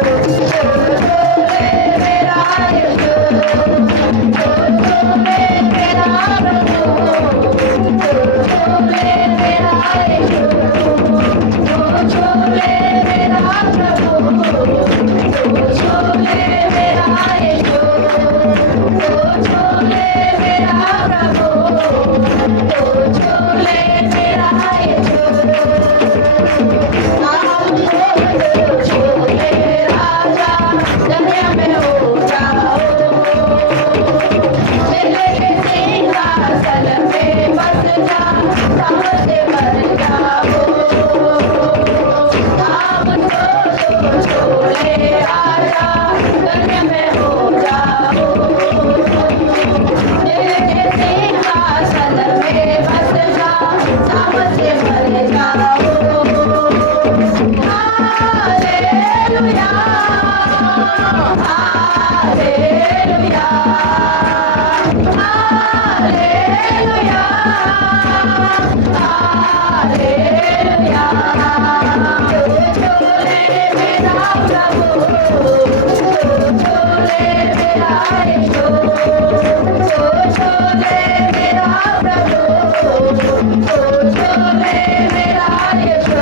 तो छोले मेरा यीशु, तो छोले मेरा प्रभु, तो छोले मेरा यीशु, तो छोले मेरा प्रभु, तो छोले मेरा यीशु, तो छोले मेरा प्रभु, तो छोले मेरा यीशु। नाम को छोले राजा, दुनिया में हो जाओ। दिल के सिंहासन पे बस जा, साहस से भर जाओ। नाम को छोले राजा, दुनिया में हो जाओ। दिल के सिंहासन पे बस जा, साहस से भर जाओ। Hallelujah, hallelujah, hallelujah, hallelujah. तो छोले मेरा प्रभु, तो छोले मेरा यीशु, तो छोले मेरा प्रभु, तो छोले मेरा यीशु।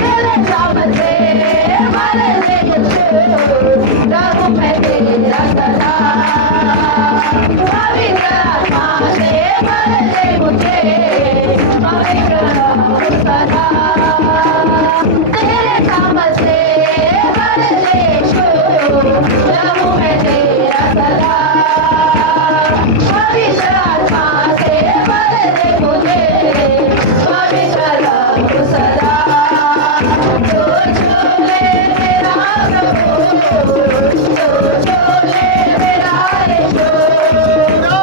तेरे सामने मरते यीशु, रहूं मैं तेरा सदा। पवित्र आत्मा से भर दे मुझे, पवित्र रहूं सदा। तेरे सामने मरते यीशु, रहूं मैं तेरा सदा। पवित्र आत्मा से भर दे मुझे, पवित्र रहूं सदा। तो छोले मेरा प्रभु, तो छोले मेरा यीशु, तो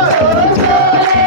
छोले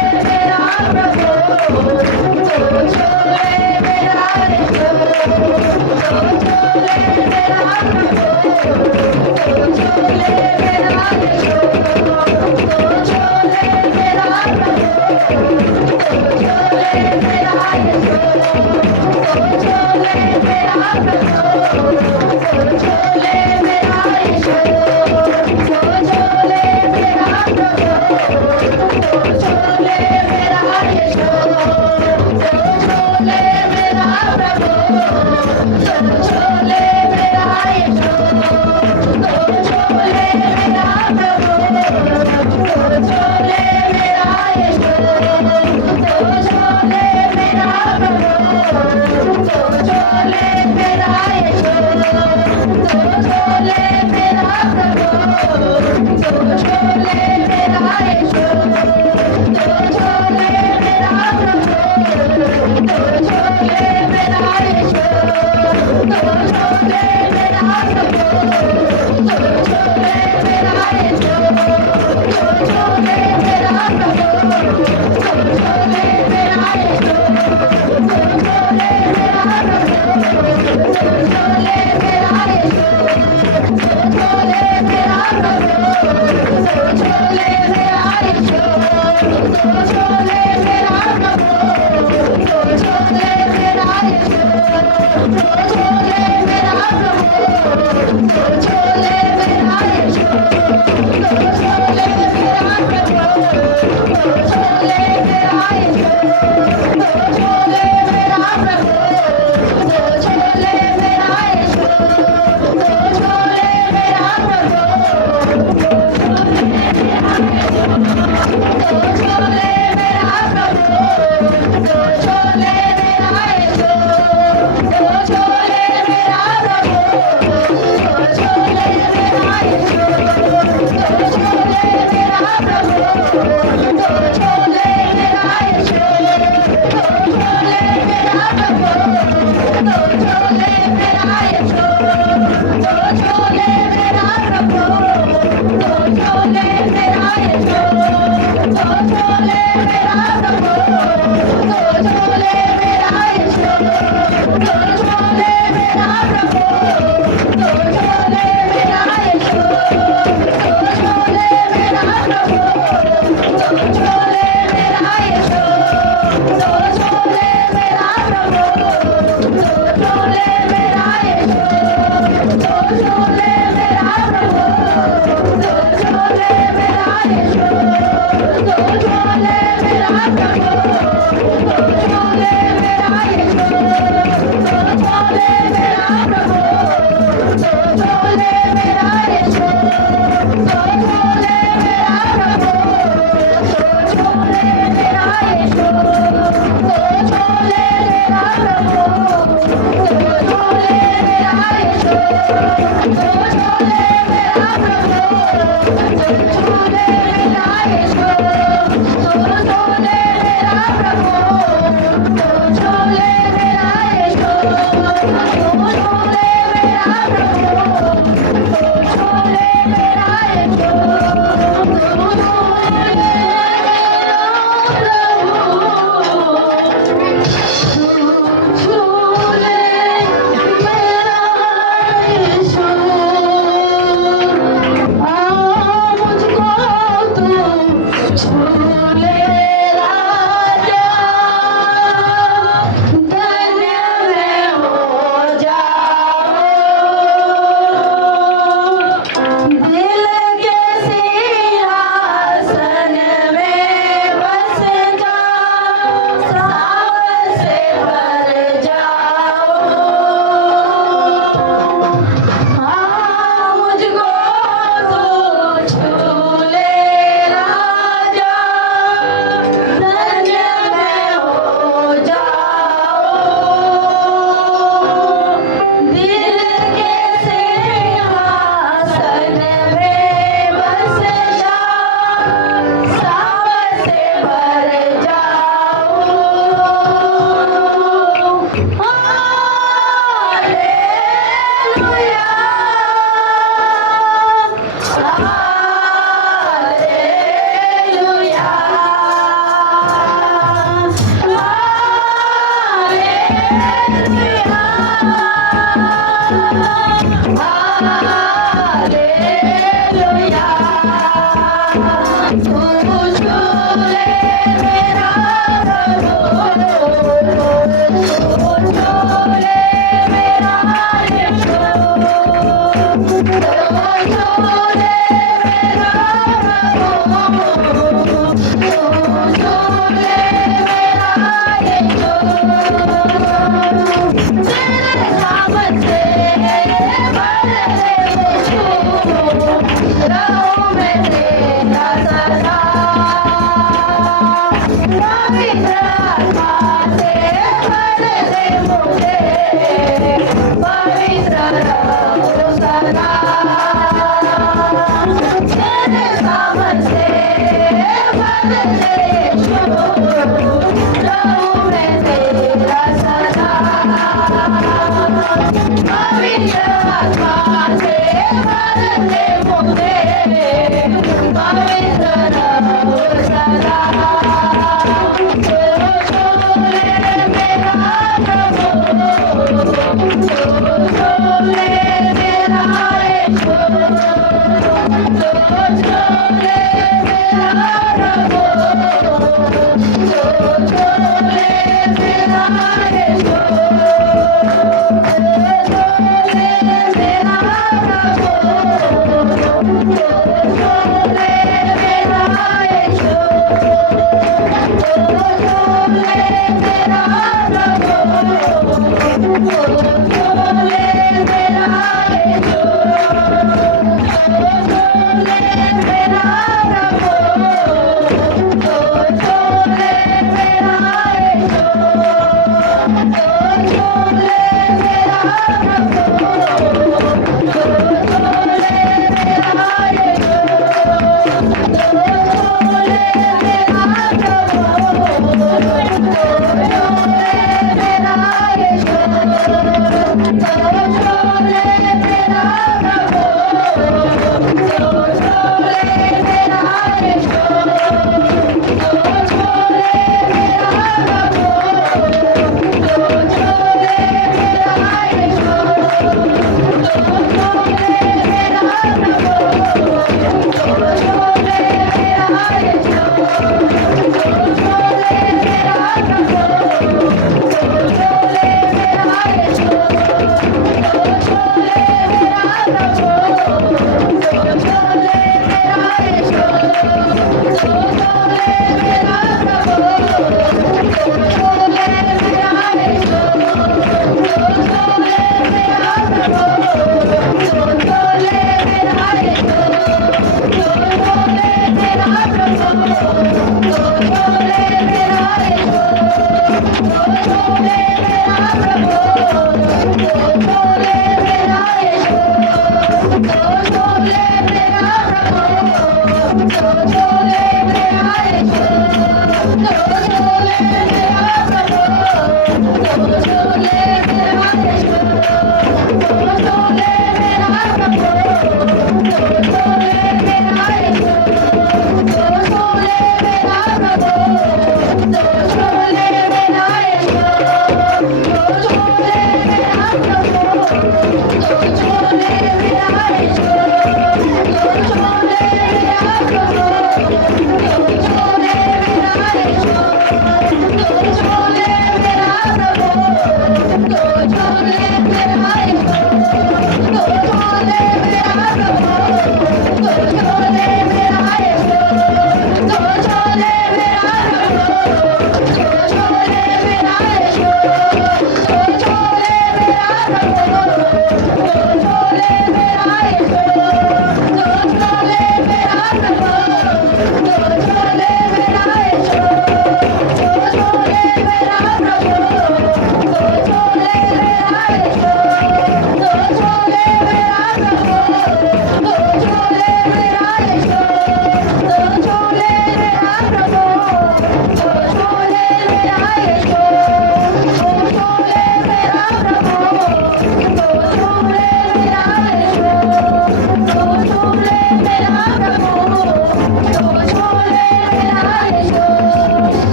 छोले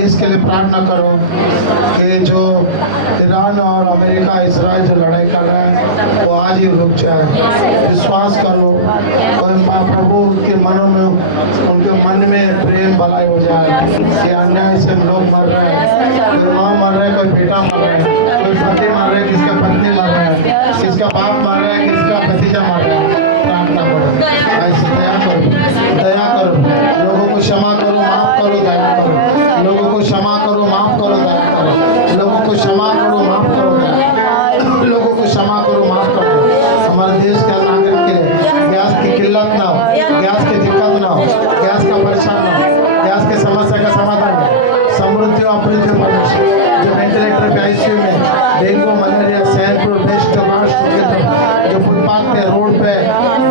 देश के लिए प्रार्थना करो कि जो ईरान और अमेरिका इसराइल जो लड़ाई कर रहा है वो आज ही रुक जाए। विश्वास करो और प्रभु के मनों में, उनके मन में प्रेम भलाई हो जाए कि अन्याय से लोग मर रहे हैं, कोई माँ मर रहा है, कोई बेटा मर रहा है, कोई पति मर रहा है, किसका पत्नी मर रहा है, किसका बाप मर रहा है, किसका भतीजा मर रहा है। प्रार्थना करो, ऐसे दया करो, दया करो, लोगों को क्षमा करो, माफ करो, दया करो, लोगों को क्षमा करो, माफ करो, दया करो, लोगों को क्षमा करो, माफ करो, दया करो, लोगों को क्षमा करो, माफ करो। हमारे देश के नागरिक के लिए गैस की किल्लत ना हो, गैस की दिक्कत ना हो, गैस का परेशान ना हो, गैस की समस्या का समाधान हो, समृद्धि और अभिवृद्धि परमेश्वर जो वेंटिलेटर पे आईसीयू में डेंगू मलेरिया सैनपुर बेस्ट जो फुटपाथ पे रोड पे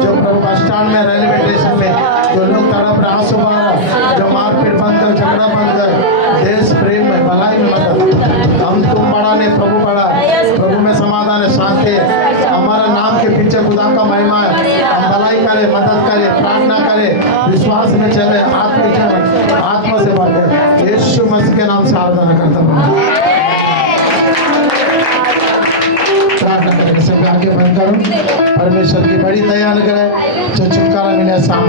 जो बस स्टैंड में रेलवे स्टेशन में जो लोग तड़प रहे आंसू बहा रहा, जो मारपीट बंद कर, झगड़ा बंद कर, देश प्रेम में भलाई में मदद। हम तुम बड़ा नहीं, प्रभु बड़ा, प्रभु में समाधान है, शांति है। हमारा नाम के पीछे खुदा का महिमा है। हम भलाई करें, मदद करें, प्रार्थना करें, विश्वास में चले, आत्मा से बढ़े। यीशु मसीह के नाम से आराधना करता हूँ। प्रार्थना करके सब आगे बंद करो। परमेश्वर की बड़ी दया न करे जो छुटकारा मिले सामर्थ्य